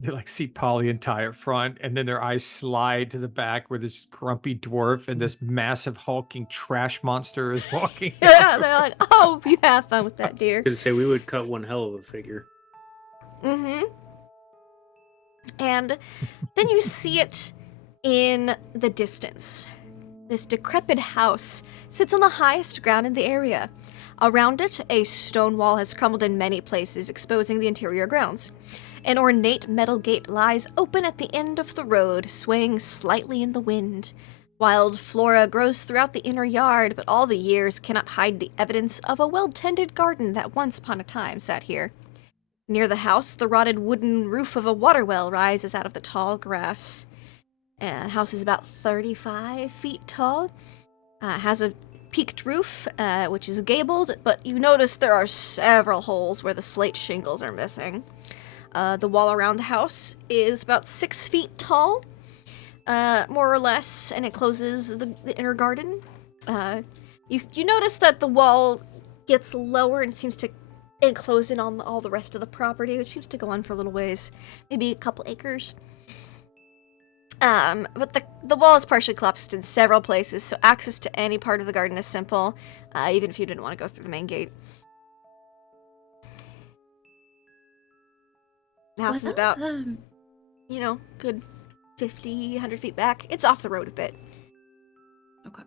They like see Polly and Ty up front, and then their eyes slide to the back where this grumpy dwarf and this massive hulking trash monster is walking. Yeah, they're like, oh, you have fun with that, I was dear. gonna say we would cut one hell of a figure. Mm-hmm. And then you see it in the distance. This decrepit house sits on the highest ground in the area. Around it, a stone wall has crumbled in many places, exposing the interior grounds. An ornate metal gate lies open at the end of the road, swaying slightly in the wind. Wild flora grows throughout the inner yard, but all the years cannot hide the evidence of a well-tended garden that once upon a time sat here. Near the house, the rotted wooden roof of a water well rises out of the tall grass. The house is about 35 feet tall. Has a peaked roof, which is gabled, but you notice there are several holes where the slate shingles are missing. The wall around the house is about 6 feet tall, more or less, and it closes the inner garden. You notice that the wall gets lower and seems to enclose in on all the rest of the property, which seems to go on for a little ways, maybe a couple acres. But the wall is partially collapsed in several places, so access to any part of the garden is simple, even if you didn't want to go through the main gate. The house is about, good 50, 100 feet back. It's off the road a bit. Okay.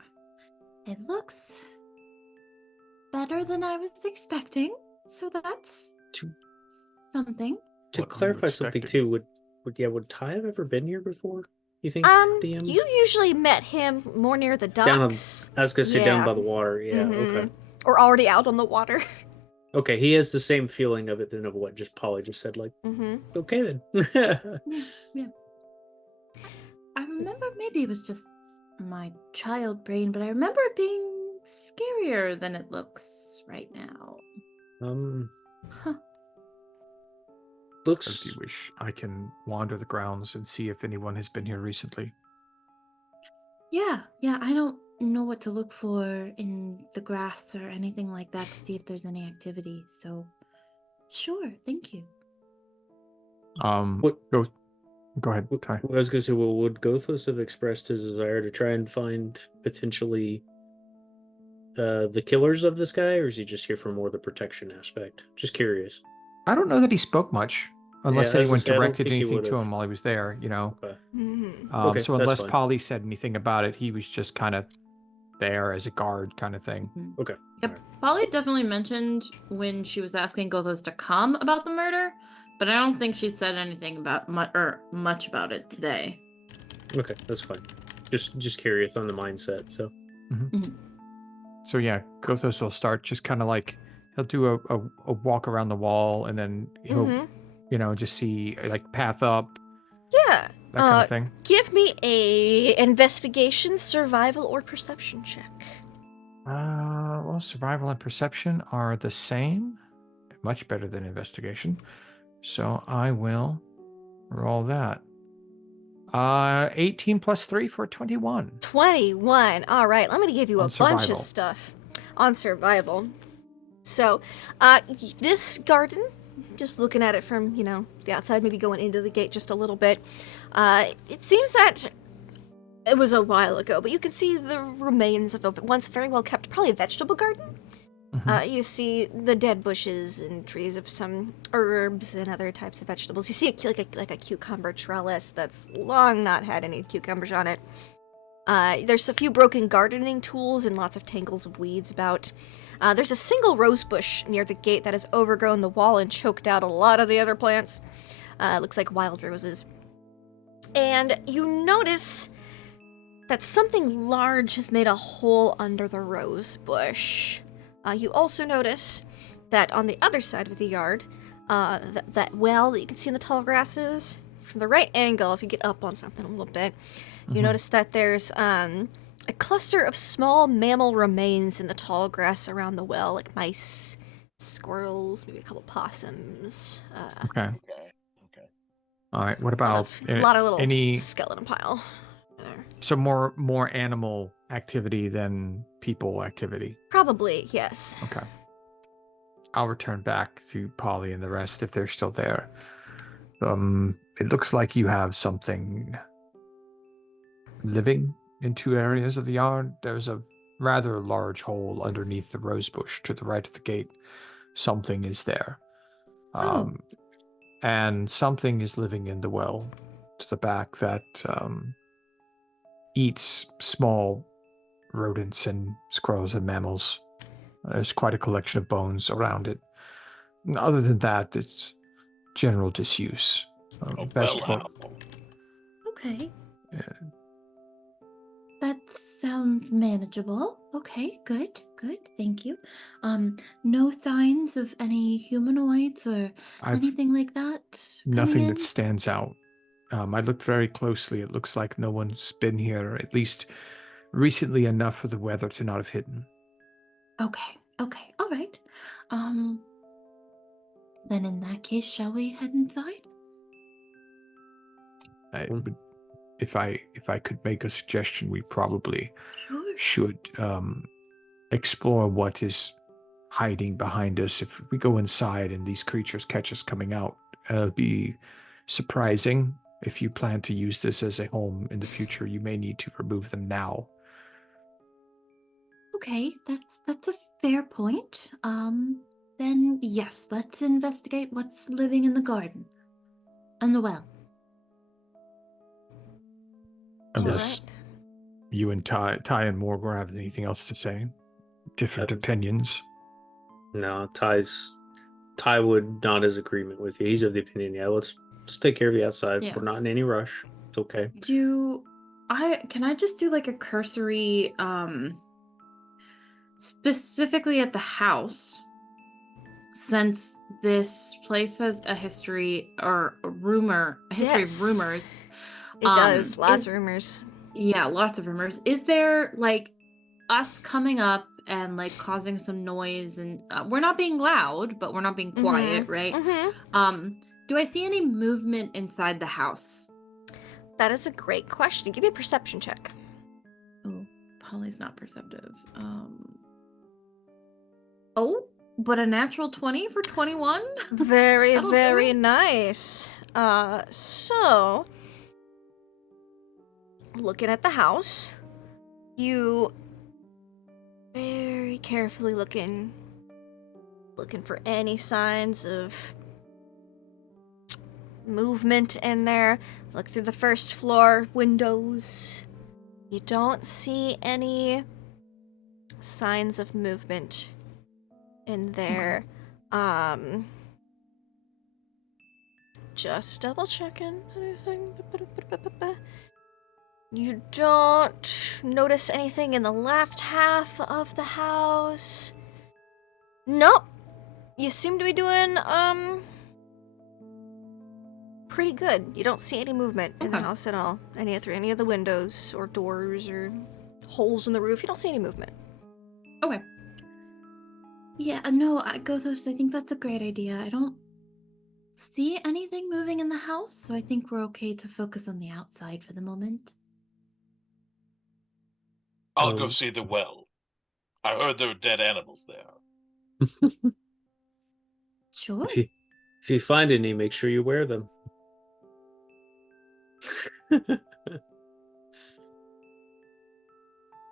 It looks better than I was expecting, so that's something. To What were you clarify something expecting? too, would Ty have ever been here before? You think, DM? You usually met him more near the Down on- docks. I was gonna say down Yeah. by the water. Yeah, Mhm. okay. or already out on the water. Okay, he has the same feeling of it than of what just Polly just said. Like, okay then. Yeah. I remember maybe it was just my child brain, but I remember it being scarier than it looks right now. I Looks. do wish I can wander the grounds and see if anyone has been here recently. Yeah, I don't know what to look for in the grass or anything like that to see if there's any activity. So, sure, thank you. What? Go ahead, Ty. I was gonna say, well, would Gothos have expressed his desire to try and find potentially the killers of this guy, or is he just here for more the protection aspect? Just curious. I don't know that he spoke much, unless Yeah, I was anyone gonna say, I don't directed think he anything to would've. him while he was there, you know. Okay. Mm-hmm. So that's unless fine. Polly said anything about it, he was just kind of there as a guard kind of thing. Okay. Yep. Alright. Polly definitely mentioned when she was asking Gothos to come about the murder, but I don't think she said anything about much about it today. Okay, that's fine. Just curious on the mindset. So. So yeah, Gothos will start just kind of like he'll do a walk around the wall, and then he'll just see like path up, Yeah. that kind of thing. Give me a investigation, survival, or perception check. Well, survival and perception are the same, much better than investigation. So I will roll that. 18 plus 3 for 21. 21. All right, let me give you a On bunch survival. of stuff on survival. So, this garden, just looking at it from, the outside, maybe going into the gate just a little bit, it seems that it was a while ago, but you can see the remains of a once very well kept, probably a vegetable garden. You see the dead bushes and trees of some herbs and other types of vegetables. You see like a cucumber trellis that's long not had any cucumbers on it. There's a few broken gardening tools and lots of tangles of weeds about. There's a single rose bush near the gate that has overgrown the wall and choked out a lot of the other plants. Looks like wild roses. And you notice that something large has made a hole under the rose bush. You also notice that on the other side of the yard, that well that you can see in the tall grasses, from the right angle, if you get up on something a little bit, you notice that there's a cluster of small mammal remains in the tall grass around the well, like mice, squirrels, maybe a couple possums. Okay. Okay. All right. What A about lot of little any? skeleton pile. So more animal activity than people activity. Probably, yes. Okay. I'll return back to Polly and the rest if they're still there. It looks like you have something living in two areas of the yard. There's a rather large hole underneath the rose bush to the right of the gate. Something is there. And something is living in the well to the back that eats small rodents and squirrels and mammals. There's quite a collection of bones around it. Other than that, it's general disuse. Vegetable. Okay. Yeah. That sounds manageable. Okay, good, thank you. No signs of any humanoids or anything like that? Nothing that stands out. I looked very closely. It looks like no one's been here, at least recently enough for the weather to not have hidden. Okay, all right. Then in that case, shall we head inside? If I could make a suggestion, we probably Sure. should explore what is hiding behind us. If we go inside and these creatures catch us coming out, it'll be surprising. If you plan to use this as a home in the future, you may need to remove them now. Okay, that's a fair point. Then yes, let's investigate what's living in the garden and the well. Unless you and Ty and Morgor have anything else to say. Different opinions. No, Ty would nod his agreement with you. He's of the opinion, yeah, let's take care of the outside. Yeah. We're not in any rush. It's okay. Can I just do like a cursory specifically at the house, since this place has a history or a history Yes. of rumors. It does. Lots is- of rumors. Yeah, lots of rumors. Is there like us coming up and like causing some noise, and we're not being loud, but we're not being quiet, right? Mm-hmm. Do I see any movement inside the house? That is a great question. Give me a perception check. Oh, Polly's not perceptive. Oh, but a natural 20 for 21? Very, That'll do very it. nice. So looking at the house, you very carefully looking for any signs of movement in there. Look through the first floor windows. You don't see any signs of movement in there. Just double checking anything. You don't notice anything in the left half of the house. Nope. You seem to be doing pretty good. You don't see any movement in the Okay. house at all. Through any of the windows or doors or holes in the roof. You don't see any movement. Okay. Yeah, no, Gothos, I think that's a great idea. I don't see anything moving in the house, so I think we're okay to focus on the outside for the moment. I'll go see the well. I heard there were dead animals there. Sure. If you find any, make sure you wear them.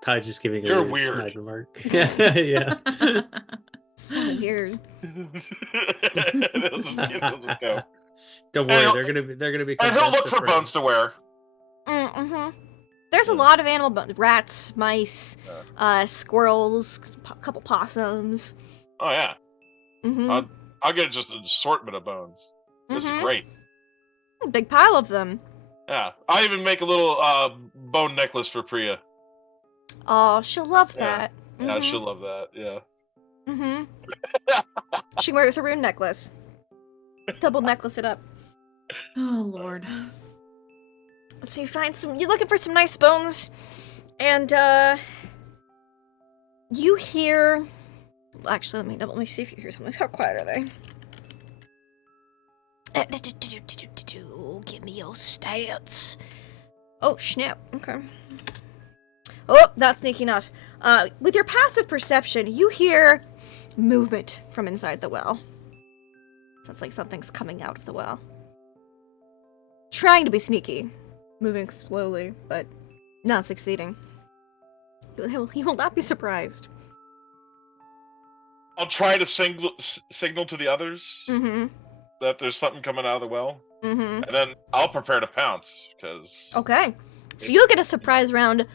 Ty just giving a You're weird weird. snide remark. Yeah. So weird. It'll just go. Don't And worry, he'll- they're gonna be. And he'll look for bones to wear. Mm-hmm. There's a Yeah. lot of animal bones. Rats, mice, squirrels, a couple possums. Oh yeah, Mm-hmm. I'll get just an assortment of bones. This is great. A big pile of them. Yeah, I even make a little bone necklace for Priya. Oh, she'll love Yeah. that. Yeah, she'll love that. Yeah. Mm-hmm. She can wear it with a rune necklace. Double necklace it up. Oh, Lord. So you're looking for some nice bones, and you hear. Actually, let me see if you hear something. How quiet are they? Give me your stats. Oh snap! Okay. Oh, that's sneaky enough. With your passive perception, you hear movement from inside the well. Sounds like something's coming out of the well. Trying to be sneaky. Moving slowly, but not succeeding. You will not be surprised. I'll try to signal to the others Mm-hmm. that there's something coming out of the well, Mm-hmm. and then I'll prepare to pounce because. Okay. So you'll get a surprise round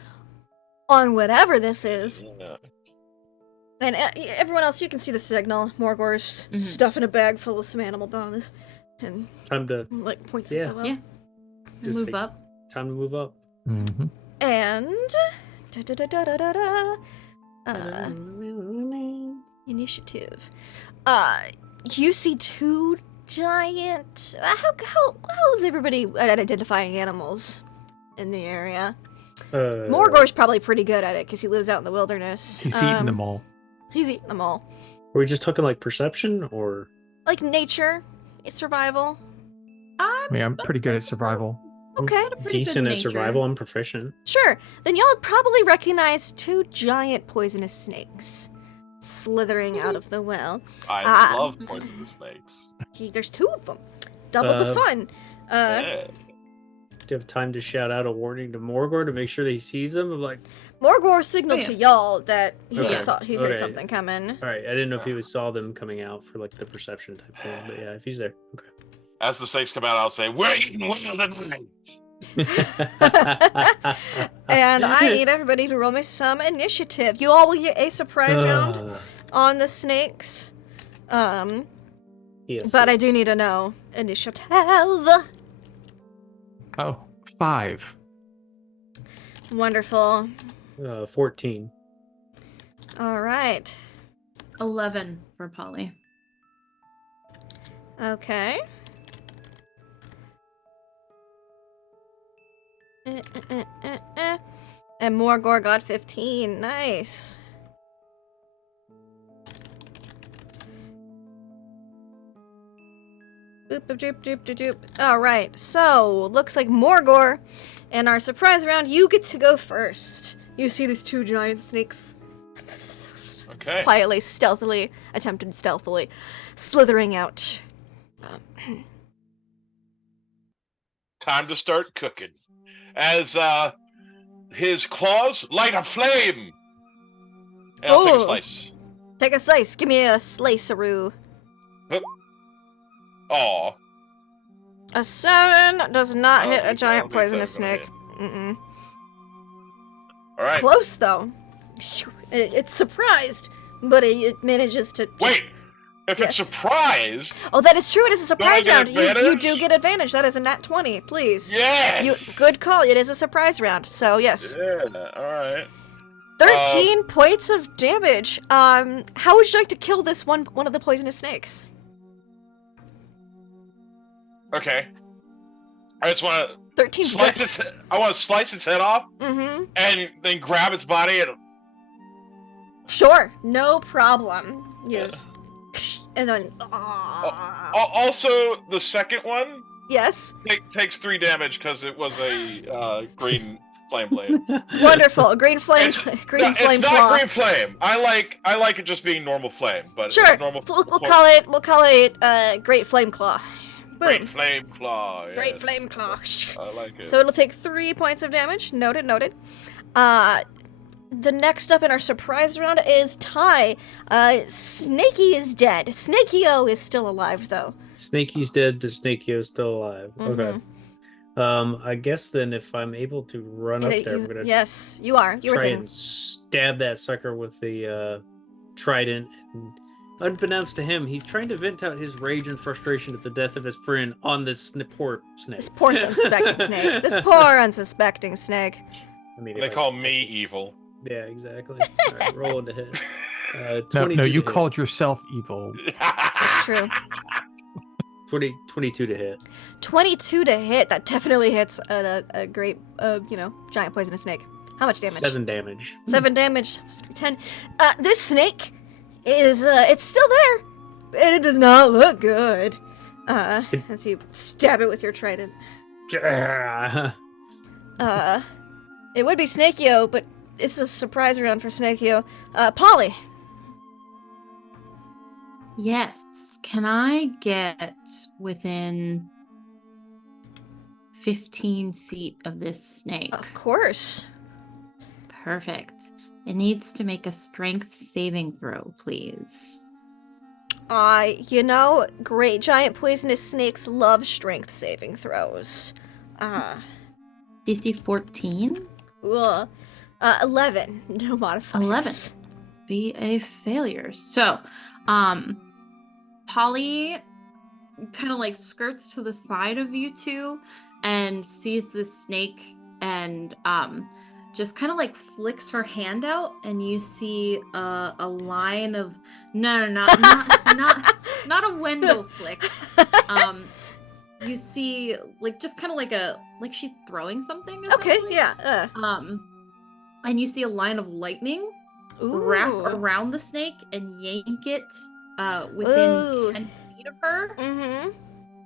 on whatever this is. Yeah. And everyone else, you can see the signal. Morgor's stuffing a bag full of some animal bones. And, Time to points Yeah. at the well. Yeah. Just Move like- up. time to move up. Mm-hmm. And... initiative. You see two giant... How's everybody at identifying animals in the area? Morgor's probably pretty good at it because he lives out in the wilderness. He's eating them all. He's eaten them all. Are we just talking like perception or? Like nature, it's survival. I mean, I'm pretty good at survival. Okay, pretty good Decent at nature. survival. I'm proficient. sure. Then y'all probably recognize two giant poisonous snakes slithering out of the well. I love poisonous snakes. There's two of them. Double the fun. Yeah. Do you have time to shout out a warning to Morgor to make sure that he sees them? I'm like, Morgor signaled yeah. to y'all that he Okay. he heard Okay. something coming. all right. I didn't know if he saw them coming out for like the perception type thing, but yeah, if he's there, As the snakes come out, I'll say, "We're eating well tonight." okay. And I need everybody to roll me some initiative. You all will get a surprise round on the snakes. Yes, But I yes. do need to know initiative. Oh, 5. Wonderful. 14. All right. 11 for Polly. Okay. And Morgor got 15. Nice. Boop, boop, doop, doop, doop, doop. All right. So, looks like Morgor, in our surprise round, you get to go first. You see these two giant snakes Okay. quietly, stealthily, slithering out. Time to start cooking. As his claws light a flame. And I'll take a Oh. slice. Take a slice. Give me a slice-a-roo. Aw. A 7 does not hit a I don't giant think poisonous seven's snake. gonna Mm-mm. Alright. Close, though. It's surprised, but it manages to... Wait! If Yes. it's surprised, Oh, that is true. It is a surprise get round. You advantage? do get advantage. That is a nat 20, please. yes! Good call. It is a surprise round, so yes. Yeah, alright. 13 points of damage. How would you like to kill this one of the poisonous snakes? Okay. I just want to 13 slice its. I want to slice its head off Mm-hmm. and then grab its body and. Sure, no problem. Yes. And then... Also, the second one Yes. takes 3 damage because it was a green flame blade. Wonderful. Green flame, It's, green no, flame it's claw. not green flame. I like it just being normal flame, but Sure. normal. We'll call it great flame claw. Boom. Great flame claw. Great yes. flame claw. I like it. So it'll take 3 points of damage. Noted. The next up in our surprise round is Ty. Snakey is dead. Snakey-O is still alive, though. Snakey's dead, the Snakey is still alive. Okay. Mhm. I guess then if I'm able to run up there, I'm gonna Yes, you are. You're try within. and stab that sucker with the trident. And unbeknownst to him, he's trying to vent out his rage and frustration at the death of his friend on this poor snake. This poor unsuspecting snake. This poor unsuspecting snake. I mean, They call me evil. Yeah, exactly. All right, roll to hit. No, 22 you to hit. called yourself evil. That's true. 22 to hit. 22 to hit. That definitely hits a great, giant poisonous snake. How much damage? 7 damage. 7 damage. 10. This snake is, it's still there. And it does not look good. As you stab it with your trident. It would be Snakey-O, but it's a surprise round for Snakey-O. Polly. Yes. Can I get within 15 feet of this snake? Of course. Perfect. It needs to make a strength saving throw, please. Great giant poisonous snakes love strength saving throws. DC 14? 11. No modifiers. 11. Be a failure. So, Polly kind of like skirts to the side of you two and sees this snake and just kind of like flicks her hand out, and you see a line of not a window flick. You see like just kind of like she's throwing something. Okay, essentially. yeah. And you see a line of lightning wrap around the snake and yank it within 10 feet of her. Mm-hmm.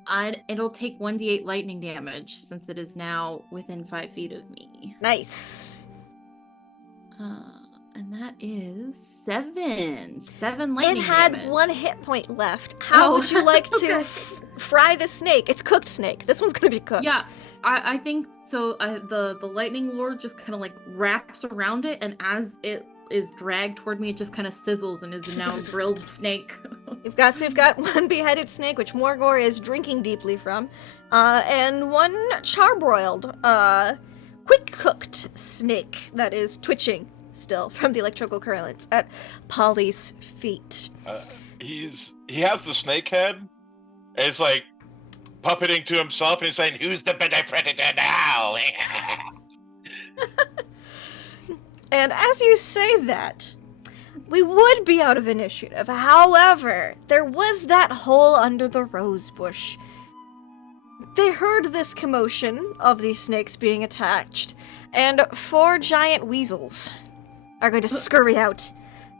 And it'll take 1d8 lightning damage since it is now within 5 feet of me. Nice. And that is 7. 7 lightning It had damage. 1 hit point left. How would you like to okay. fry the snake? It's cooked snake. This one's gonna be cooked. Yeah, I think so. The lightning lord just kind of like wraps around it, and as it is dragged toward me, it just kind of sizzles and is now grilled snake. We've got 1 beheaded snake, which Morgor is drinking deeply from, and 1 charbroiled, quick cooked snake that is twitching still from the electrical currents at Polly's feet. He has the snake head. And it's like puppeting to himself, and he's saying, "Who's the better predator now?" And as you say that, we would be out of initiative. However, there was that hole under the rose bush. They heard this commotion of these snakes being attached, and 4 giant weasels are going to scurry out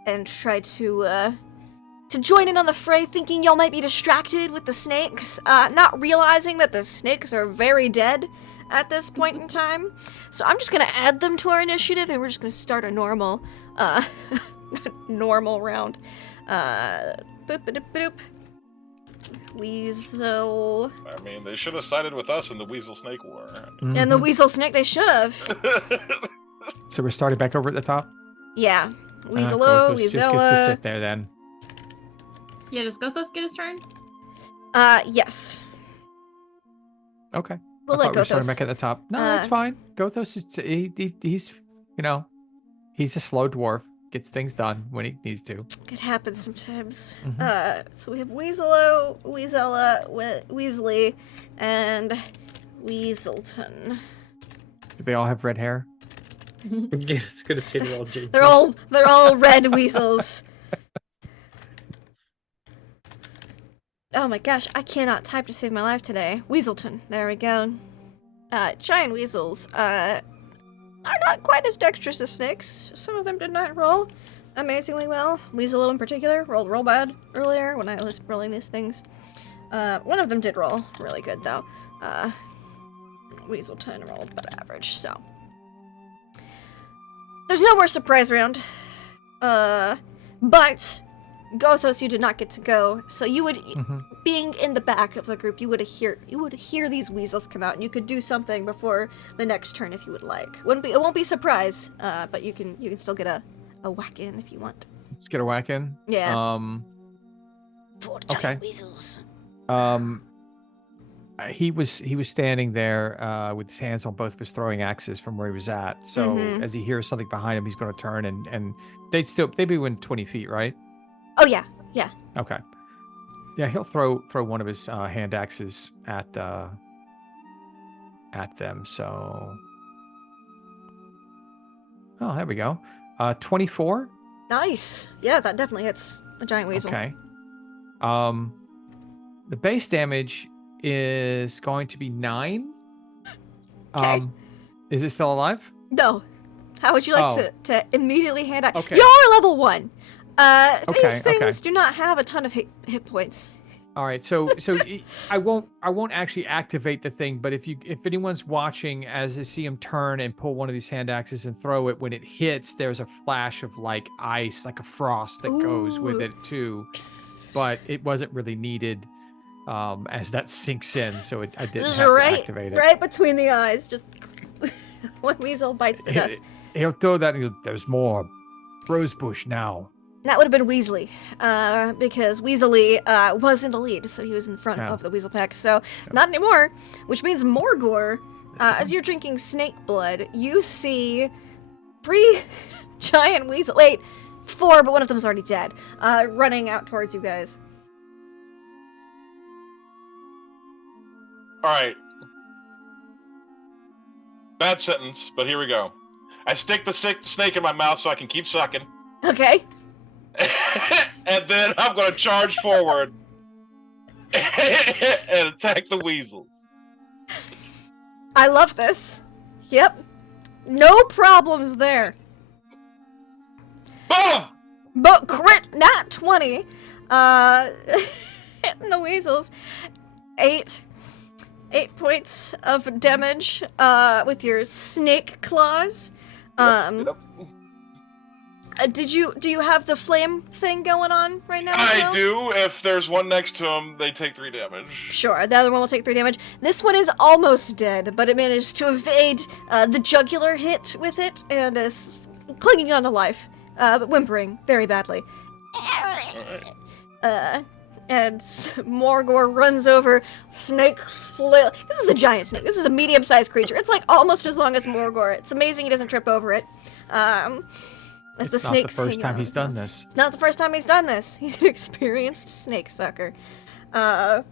and try to join in on the fray, thinking y'all might be distracted with the snakes, not realizing that the snakes are very dead at this point in time. So I'm just gonna add them to our initiative, and we're just gonna start a normal round. Boop-a-doop-a-doop. Weasel. I mean, they should have sided with us in the Weasel Snake War. And the weasel snake, they should have. So we're starting back over at the top? Yeah. Gothos Weaselo, just gets to Weasela. sit there then. Yeah, does Gothos get his turn? Yes. Okay. We'll I let thought we were starting Gothos. back at the top. No, that's fine. Gothos is he's he's a slow dwarf. Gets things done when he needs to. It happens sometimes. Mhm. So we have Weaselo, Weasela, Weasley, and Weaselton. Do they all have red hair? Yeah, it's gonna say they're all James. They're all red weasels. Oh my gosh, I cannot type to save my life today. Weaselton, there we go. Giant weasels are not quite as dexterous as snakes. Some of them did not roll amazingly well. Weaselo in particular rolled real bad earlier when I was rolling these things. One of them did roll really good though. Weaselton rolled about average, so. There's no more surprise round. But Gothos, you did not get to go, so you would, being in the back of the group, you would hear these weasels come out, and you could do something before the next turn if you would like. It won't be a surprise, but you can still get a whack in if you want. Let's get a whack in. Yeah. 4 Okay. giant weasels. He was standing there with his hands on both of his throwing axes from where he was at. So as he hears something behind him, he's going to turn and they'd be within 20 feet, right? Oh yeah, yeah. Okay. Yeah, he'll throw one of his hand axes at them. So, oh, there we go. 24. Nice. Yeah, that definitely hits a giant weasel. Okay. The base damage is going to be 9. Okay. Is it still alive? No. How would you like Oh. to immediately hand out? Okay. You're level 1. Okay, These things okay. do not have a ton of hit points. All right, so I won't actually activate the thing, but if anyone's watching as they see him turn and pull one of these hand axes and throw it, when it hits, there's a flash of like ice, like a frost that goes with Ooh. it too. But it wasn't really needed as that sinks in, so I didn't Just have to right, activate it. right between the eyes, just one weasel bites the dust. He'll throw that and he'll, there's more rosebush now. That would have been Weasley, because Weasley was in the lead, so he was in front Yeah. of the weasel pack. So not anymore, which means Morgor, as you're drinking snake blood, you see 3 giant weasel. Wait, 4, but one of them is already dead. Running out towards you guys. All right. Bad sentence, but here we go. I stick the snake in my mouth so I can keep sucking. Okay. And then I'm going to charge forward and attack the weasels. I love this. Yep. No problems there. Boom! But crit nat 20. Hitting the weasels. 8 points of damage with your snake claws. Yep. Do you have the flame thing going on right now? I Will? do. If there's one next to him, they take 3 damage. Sure, the other one will take 3 damage. This one is almost dead, but it managed to evade the jugular hit with it and is clinging on to life, but whimpering very badly. And Morgor runs over, snake flail. This is a giant snake. This is a medium-sized creature. It's like almost as long as Morgor. It's amazing he doesn't trip over it. As the It's not the snake's first hanging time out of he's his done mouth. this. It's not the first time he's done this. He's an experienced snake sucker. And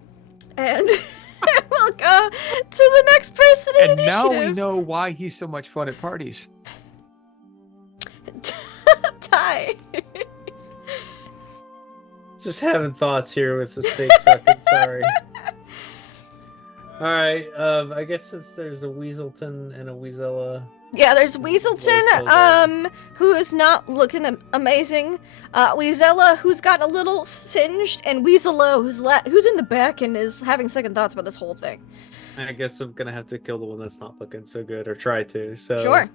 we'll go to the next person in And initiative. now we know why he's so much fun at parties. Ty. Just having thoughts here with the steak sucking. Sorry. All right. I guess since there's a Weaselton and a Weasella. Yeah, there's Voice Weaselton, who is not looking amazing. Weasella, who's gotten a little singed, and Weaselo, who's in the back and is having second thoughts about this whole thing. I guess I'm gonna have to kill the one that's not looking so good, or try to. So Sure.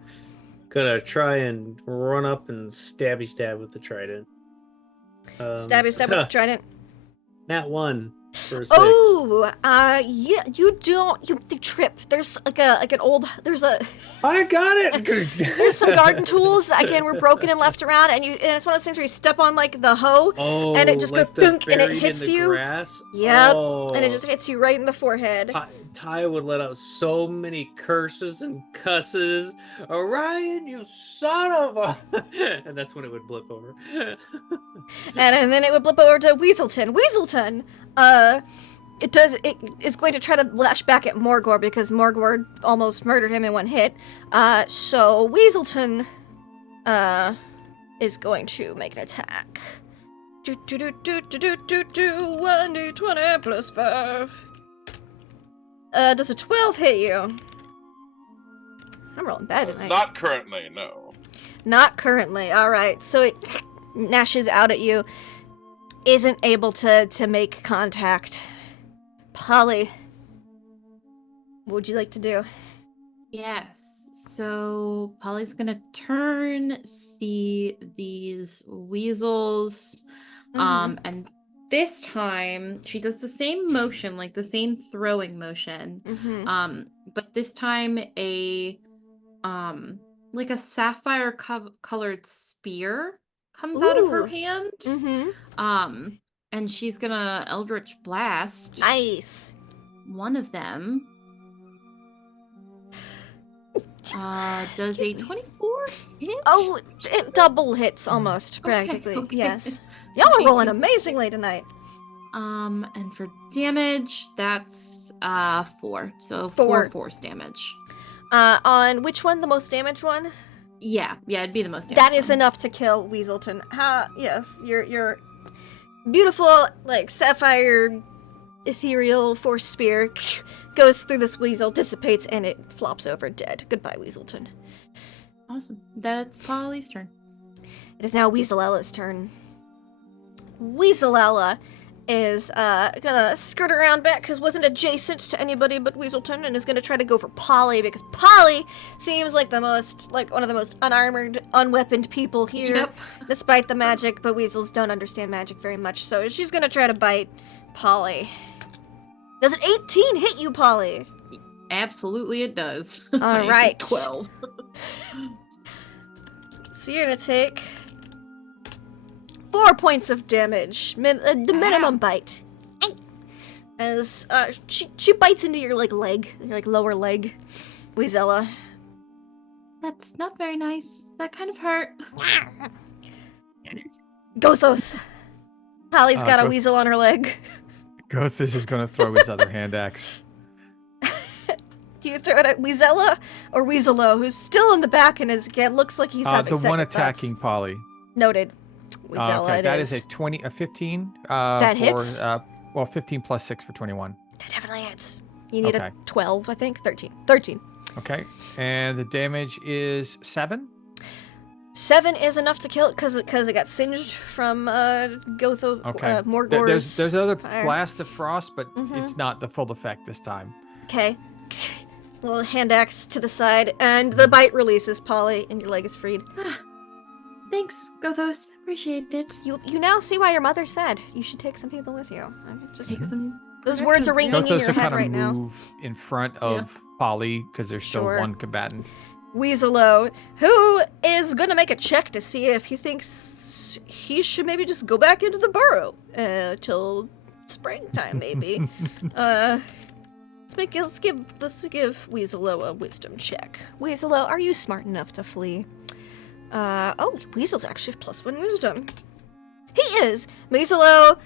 Gonna try and run up and stabby stab with the trident. Stabby stab with the trident. Nat 1 for a 6. Oh, yeah, you trip. There's there's I got it. There's some garden tools that again were broken and left around, and it's one of those things where you step on like the hoe, Oh, and it just like goes the thunk, and it buried hits in the you. Grass? Yep, Oh. and it just hits you right in the forehead. Ty would let out so many curses and cusses. Orion, you son of a! And that's when it would blip over. and then it would blip over to Weaselton. Weaselton, it is going to try to lash back at Morgor because Morgor almost murdered him in one hit. So Weaselton, is going to make an attack. 1d20 plus 5. Does a 12 hit you? I'm rolling bad tonight. Not currently, no. Not currently. All right. So it gnashes out at you. Isn't able to make contact. Polly, what would you like to do? Yes. So Polly's gonna turn, see these weasels, and this time she does the same motion, like the same throwing motion. But this time a like a sapphire colored spear comes out of her Ooh. hand. And she's gonna Eldritch Blast Nice. one of them. Does a 24 hit? Oh, it double hits almost, practically. okay. Y'all are rolling amazingly tonight. And for damage, that's 4. So 4. 4 force damage. On which one? The most damaged one? Yeah, it'd be the most damage. That is one. enough to kill Weaselton. Yes, your beautiful, like, sapphire ethereal force spear goes through this weasel, dissipates, and it flops over dead. Goodbye, Weaselton. Awesome. That's Polly's turn. It is now Weaselella's turn. Weaselella is gonna skirt around back because wasn't adjacent to anybody but Weaselton, and is gonna try to go for Polly because Polly seems like one of the most unarmored, unweaponed people here, Yep. despite the magic. But weasels don't understand magic very much, so she's gonna try to bite Polly. Does an 18 hit you, Polly? Absolutely, it does. All My AC is right. 12. So you're gonna take 4 points of damage, the minimum bite. As she bites into your leg, your lower leg, Weasella. That's not very nice. That kind of hurt. Gothos. Polly's got a Goth- weasel on her leg. Gothis is going to throw his other hand axe. Do you throw it at Weasella or Weaselo, who's still in the back and looks like he's having The one second attacking thoughts? Noted. Noted. Weasella, Okay, it that is. is a 15. That hits? 15 plus 6 for 21. That definitely hits. You need Okay. a 12, I think. 13. 13. Okay, and the damage is 7. 7 is enough to kill it because it got singed from Gotho, Okay. Morgor's. There's another fire. blast of frost, but it's not the full effect this time. Okay. Little hand axe to the side, and the bite releases, Polly, and your leg is freed. Thanks, Gothos. Appreciate it. You now see why your mother said you should take some people with you. I mean, just, Take some. those words are ringing in Gothos your will head kind of right now. move in front of Polly because there's still Sure. one combatant. Weaselo, who is gonna make a check to see if he thinks he should maybe just go back into the burrow till springtime, maybe. Let's give Weaselo a wisdom check. Weaselo, are you smart enough to flee? Weasel's actually +1 wisdom. He is. Weaselo,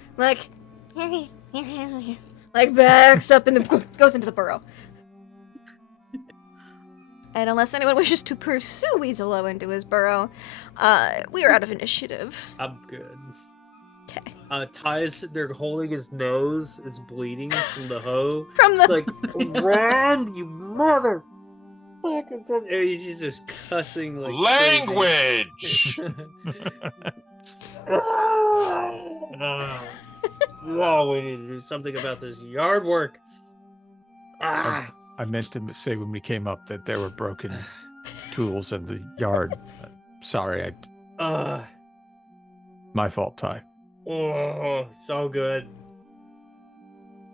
backs up and then goes into the burrow. And unless anyone wishes to pursue Weaselo into his burrow, we are out of initiative. I'm good. Okay. They're holding his nose, is bleeding from the hoe. From It's the like, run, you mother. And he's just cussing like Language. Whoa, we need to do something about this yard work. I meant to say when we came up that there were broken tools in the yard. Sorry, my fault, Ty. Oh, so good.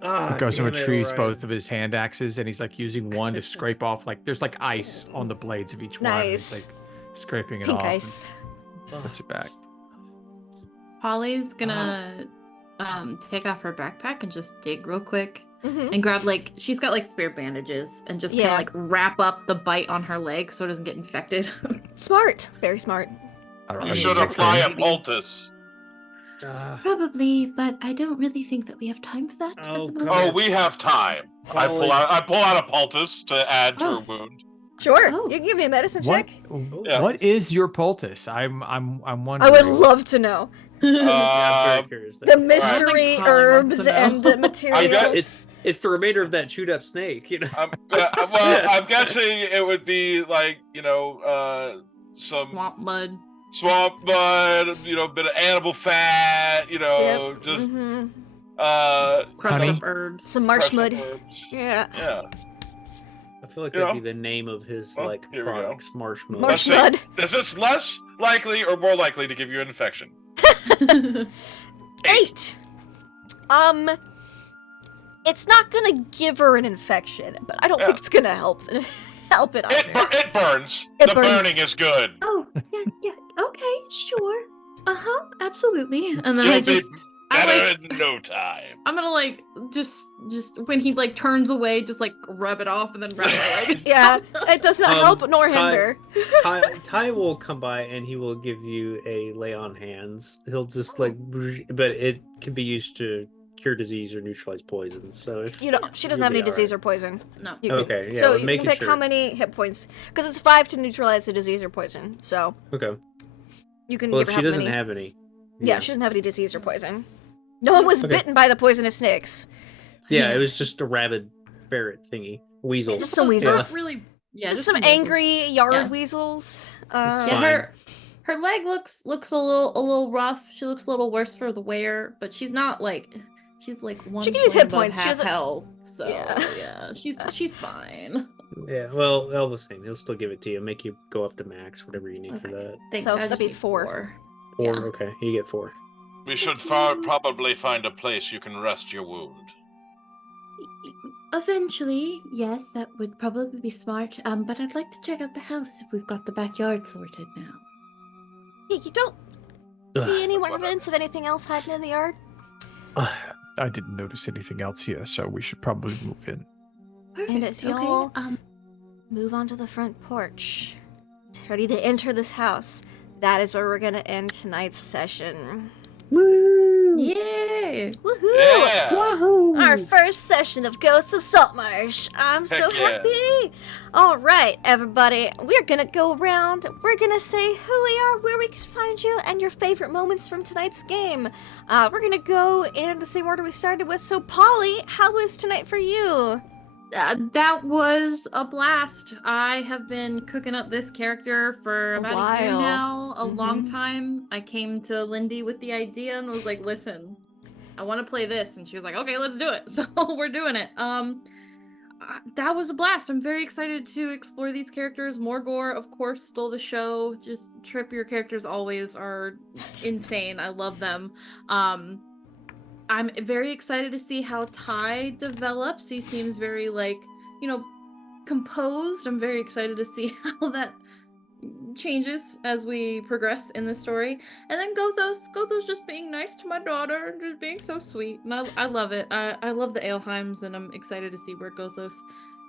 He goes and Damn it, retrieves Orion. both of his hand axes, and he's like using one to scrape off. Like there's like ice on the blades of each one. And Nice. he's like scraping it pink off. ice. And puts it back. Polly's gonna take off her backpack and just dig real quick Mm-hmm. and grab she's got spare bandages and just kind Yeah. of wrap up the bite on her leg so it doesn't get infected. Smart. Very smart. You I should mean, apply a babies. poultice. Probably, but I don't really think that we have time for that. at the Oh, moment. God. Oh, we have time. I pull out a poultice to add to her wound. Sure. Oh. You can give me a medicine What? check. Yeah. What is your poultice? I'm I wondering. would love to know Yeah, I'm very curious. the now. mystery Polly wants herbs to know. and the materials. It's the remainder of that chewed up snake, you know. I'm guessing it would be some swamp mud. swamp mud, bit of animal fat, Yep. just Mhm. Crushed Honey? up herbs. Some marsh crushed mud. herbs. Yeah. Yeah. I feel like You that'd know. be the name of his Well, here we go. products, marshmallow. Marsh Let's see. mud. Is this less likely or more likely to give you an infection? 8. It's not gonna give her an infection, but I don't think it's gonna help it either. It burns. It The burns. burning is good. Oh, yeah, okay, sure. Absolutely. And then You'll I be just better in no time. I'm gonna just when he turns away, just rub it off and then wrap my leg. Yeah, it does not help nor Ty- hinder. Ty will come by and he will give you a lay on hands. He'll just but it can be used to cure disease or neutralize poison. So if You don't. She doesn't have any disease or poison. No. You can, Okay, yeah, So well, you make can it pick sure. how many hit points, because it's 5 to neutralize the disease or poison. So Okay. you can Well, give if her she how doesn't many. have any. Yeah, she doesn't have any disease or poison. No one was Okay. bitten by the poisonous snakes. Yeah, it was just a rabid ferret thingy. Weasel. Just some Not weasels. really. Yeah, Just some weasels. angry yard Yeah. weasels. Yeah, fine. her leg looks a little rough. She looks a little worse for the wear, but she's not she's one. She can use point hit above points. She half doesn't- health. So Yeah. yeah, she's fine. Yeah, well, all the same, he'll still give it to you. Make you go up to max, whatever you need for that. So I that'd just be need 4. 4, Yeah. okay, you get 4. We should probably find a place you can rest your wound. Eventually, yes, that would probably be smart. But I'd like to check out the house if we've got the backyard sorted now. Yeah, you don't Ugh. see any more evidence of anything else hiding in the yard? I didn't notice anything else here, so we should probably move in. And as Perfect, y'all okay, move onto the front porch, ready to enter this house, that is where we're gonna end tonight's session. Yay! Woohoo! Yeah. Our first session of Ghosts of Saltmarsh. I'm so Heck yeah. happy. All right, everybody. We're going to go around. We're going to say who we are, where we can find you, and your favorite moments from tonight's game. We're going to go in the same order we started with. So, Polly, how was tonight for you? That was a blast. I have been cooking up this character for A about a year while. now, a long Mhm. time. I came to Lindy with the idea and was like, listen, I want to play this. And she was like, okay, let's do it. So we're doing it. That was a blast. I'm very excited to explore these characters. Morgor, of course, stole the show. Just Trip, your characters always are insane. I love them. I'm very excited to see how Ty develops. He seems very composed. I'm very excited to see how that changes as we progress in the story. And then Gothos just being nice to my daughter and just being so sweet. And I love it. I love the Aleheims, and I'm excited to see where Gothos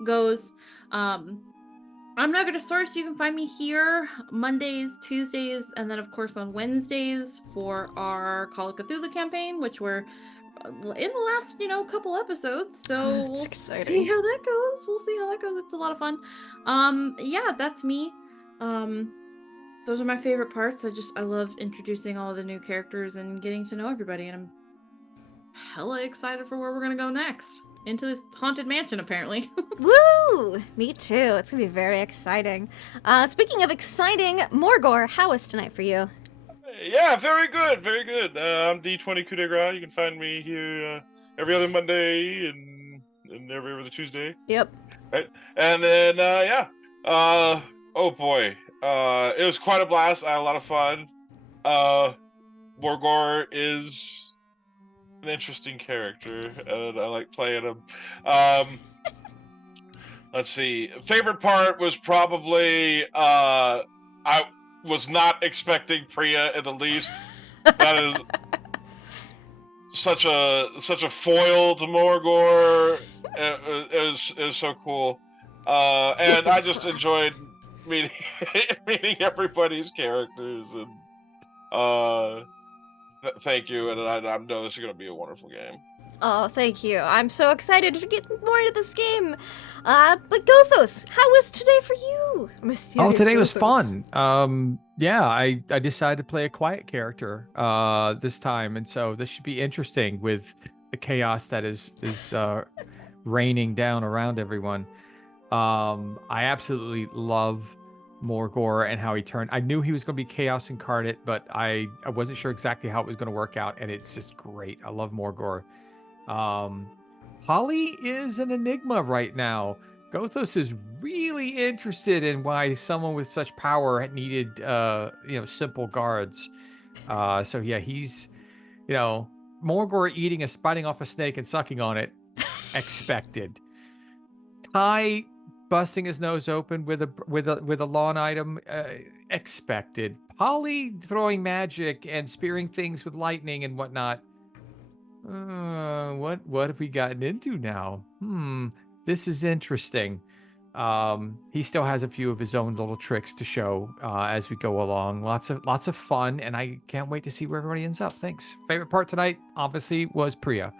goes. I'm Nugatosaurus. You can find me here Mondays, Tuesdays, and then of course on Wednesdays for our Call of Cthulhu campaign, which we're in the last, couple episodes. So It's we'll exciting. see how that goes. It's a lot of fun. Yeah, that's me. those are my favorite parts. I love introducing all the new characters and getting to know everybody, and I'm hella excited for where we're gonna go next. Into this haunted mansion, apparently. Woo! Me too. It's gonna be very exciting. Speaking of exciting, Morgor, how was tonight for you? Yeah, very good, very good. I'm D20 Coup de Grace. You can find me here every other Monday and every other Tuesday. Yep. Right, and then yeah. Oh boy. It was quite a blast. I had a lot of fun. Morgor is an interesting character, and I like playing him. Let's see. Favorite part was probably I was not expecting Priya in the least. That is such a foil to Morgor. It was so cool. And I just enjoyed meeting meeting everybody's characters, and thank you. And I know this is gonna be a wonderful game. Oh, thank you. I'm so excited to get more into this game. But Gothos, how was today for you? Oh, today was Gothos. fun. Yeah, I decided to play a quiet character this time, and so this should be interesting with the chaos that is raining down around everyone. I absolutely love Morgor and how he turned. I knew he was going to be chaos incarnate, but I wasn't sure exactly how it was going to work out, and it's just great. I love Morgor. Polly is an enigma right now. Gothos is really interested in why someone with such power needed, simple guards. So yeah, he's, Morgor eating biting off a snake and sucking on it, expected. Ty busting his nose open with a lawn item, expected. Polly throwing magic and spearing things with lightning and whatnot. What have we gotten into now? This is interesting. He still has a few of his own little tricks to show as we go along. Lots of fun, and I can't wait to see where everybody ends up. Thanks. Favorite part tonight, obviously, was Priya.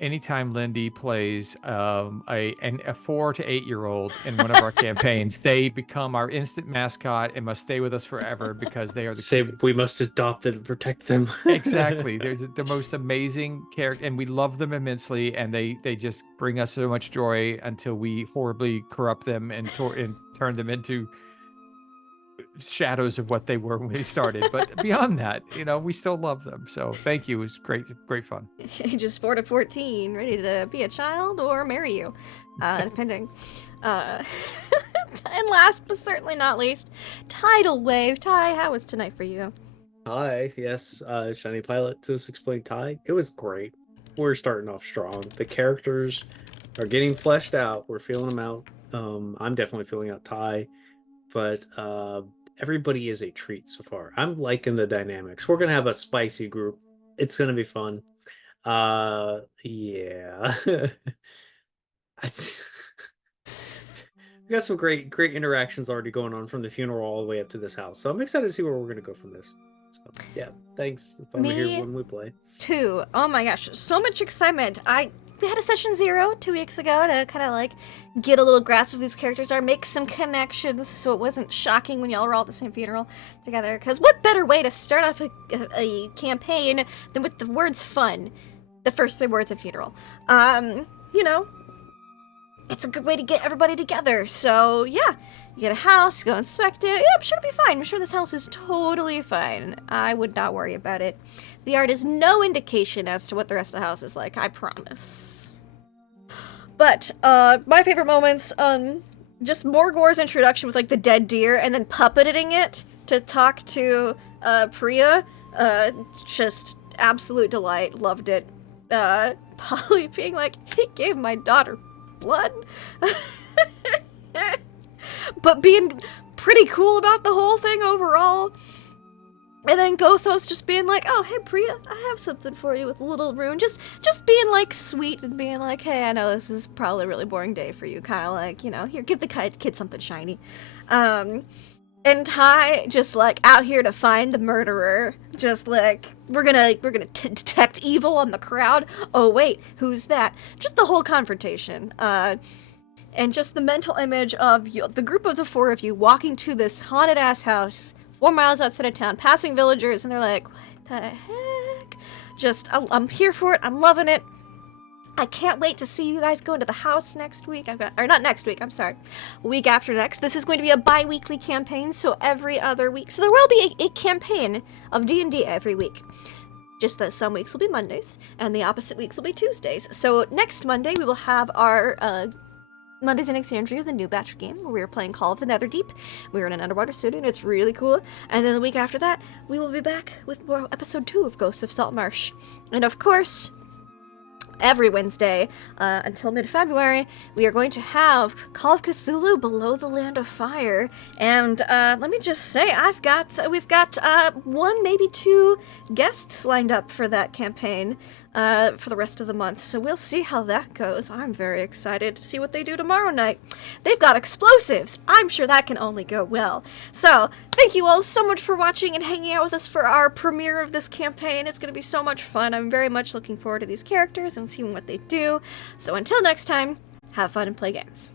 Anytime Lindy plays a 4 to 8 year old in one of our campaigns, they become our instant mascot and must stay with us forever because they are we must adopt and protect them. Exactly. They're the most amazing character, and we love them immensely, and they just bring us so much joy until we horribly corrupt them and turn them into shadows of what they were when they started. But beyond that, we still love them. So thank you. It was great fun. Just 4 to 14, ready to be a child or marry you, depending. And last but certainly not least, Tidal Wave. Ty, how was tonight for you? Hi, yes, Shiny Pilot to us explain Ty. It was great. We're starting off strong. The characters are getting fleshed out. We're feeling them out. I'm definitely feeling out Ty, but everybody is a treat so far. I'm liking the dynamics. We're gonna have a spicy group. It's gonna be fun. Yeah. We got some great interactions already going on from the funeral all the way up to this house. So I'm excited to see where we're gonna go from this. So yeah, thanks. Fun to hear when we play. Too. Oh my gosh, so much excitement. We had a session 0 2 weeks ago to kind of like get a little grasp of these characters, or make some connections, so it wasn't shocking when y'all were all at the same funeral together. Because what better way to start off a campaign than with the words "fun"? The first 3 words of funeral. It's a good way to get everybody together. So yeah, you get a house, go inspect it. Yeah, I'm sure it'll be fine. I'm sure this house is totally fine. I would not worry about it. The art is no indication as to what the rest of the house is like, I promise. But my favorite moments, just Morgor's introduction with like the dead deer and then puppeting it to talk to Priya. Just absolute delight. Loved it. Polly being like, he gave my daughter blood. But being pretty cool about the whole thing overall. And then Gothos just being like, oh, hey, Priya, I have something for you with a little rune. Just being, like, sweet and being like, hey, I know this is probably a really boring day for you. Kind of like, here, give the kid something shiny. And Ty just, like, out here to find the murderer. Just, like, we're gonna detect evil on the crowd. Oh, wait, who's that? Just the whole confrontation. And just the mental image of you, the group of the four of you walking to this haunted ass house 4 miles outside of town, passing villagers, and they're like, what the heck? Just, I'm here for it. I'm loving it. I can't wait to see you guys go into the house next week. Not next week, I'm sorry. Week after next. This is going to be a bi-weekly campaign, so every other week. So there will be a campaign of D&D every week. Just that some weeks will be Mondays, and the opposite weeks will be Tuesdays. So next Monday, we will have our Mondays in Exandria, the new batch game, where we are playing Call of the Netherdeep. We're in an underwater city, and it's really cool. And then the week after that, we will be back with more episode 2 of Ghosts of Saltmarsh. And of course, every Wednesday until mid-February, we are going to have Call of Cthulhu Below the Land of Fire. And let me just say, we've got 1, maybe 2 guests lined up for that campaign for the rest of the month. So we'll see how that goes. I'm very excited to see what they do tomorrow night. They've got explosives. I'm sure that can only go well. So thank you all so much for watching and hanging out with us for our premiere of this campaign. It's going to be so much fun. I'm very much looking forward to these characters and seeing what they do. So until next time, have fun and play games.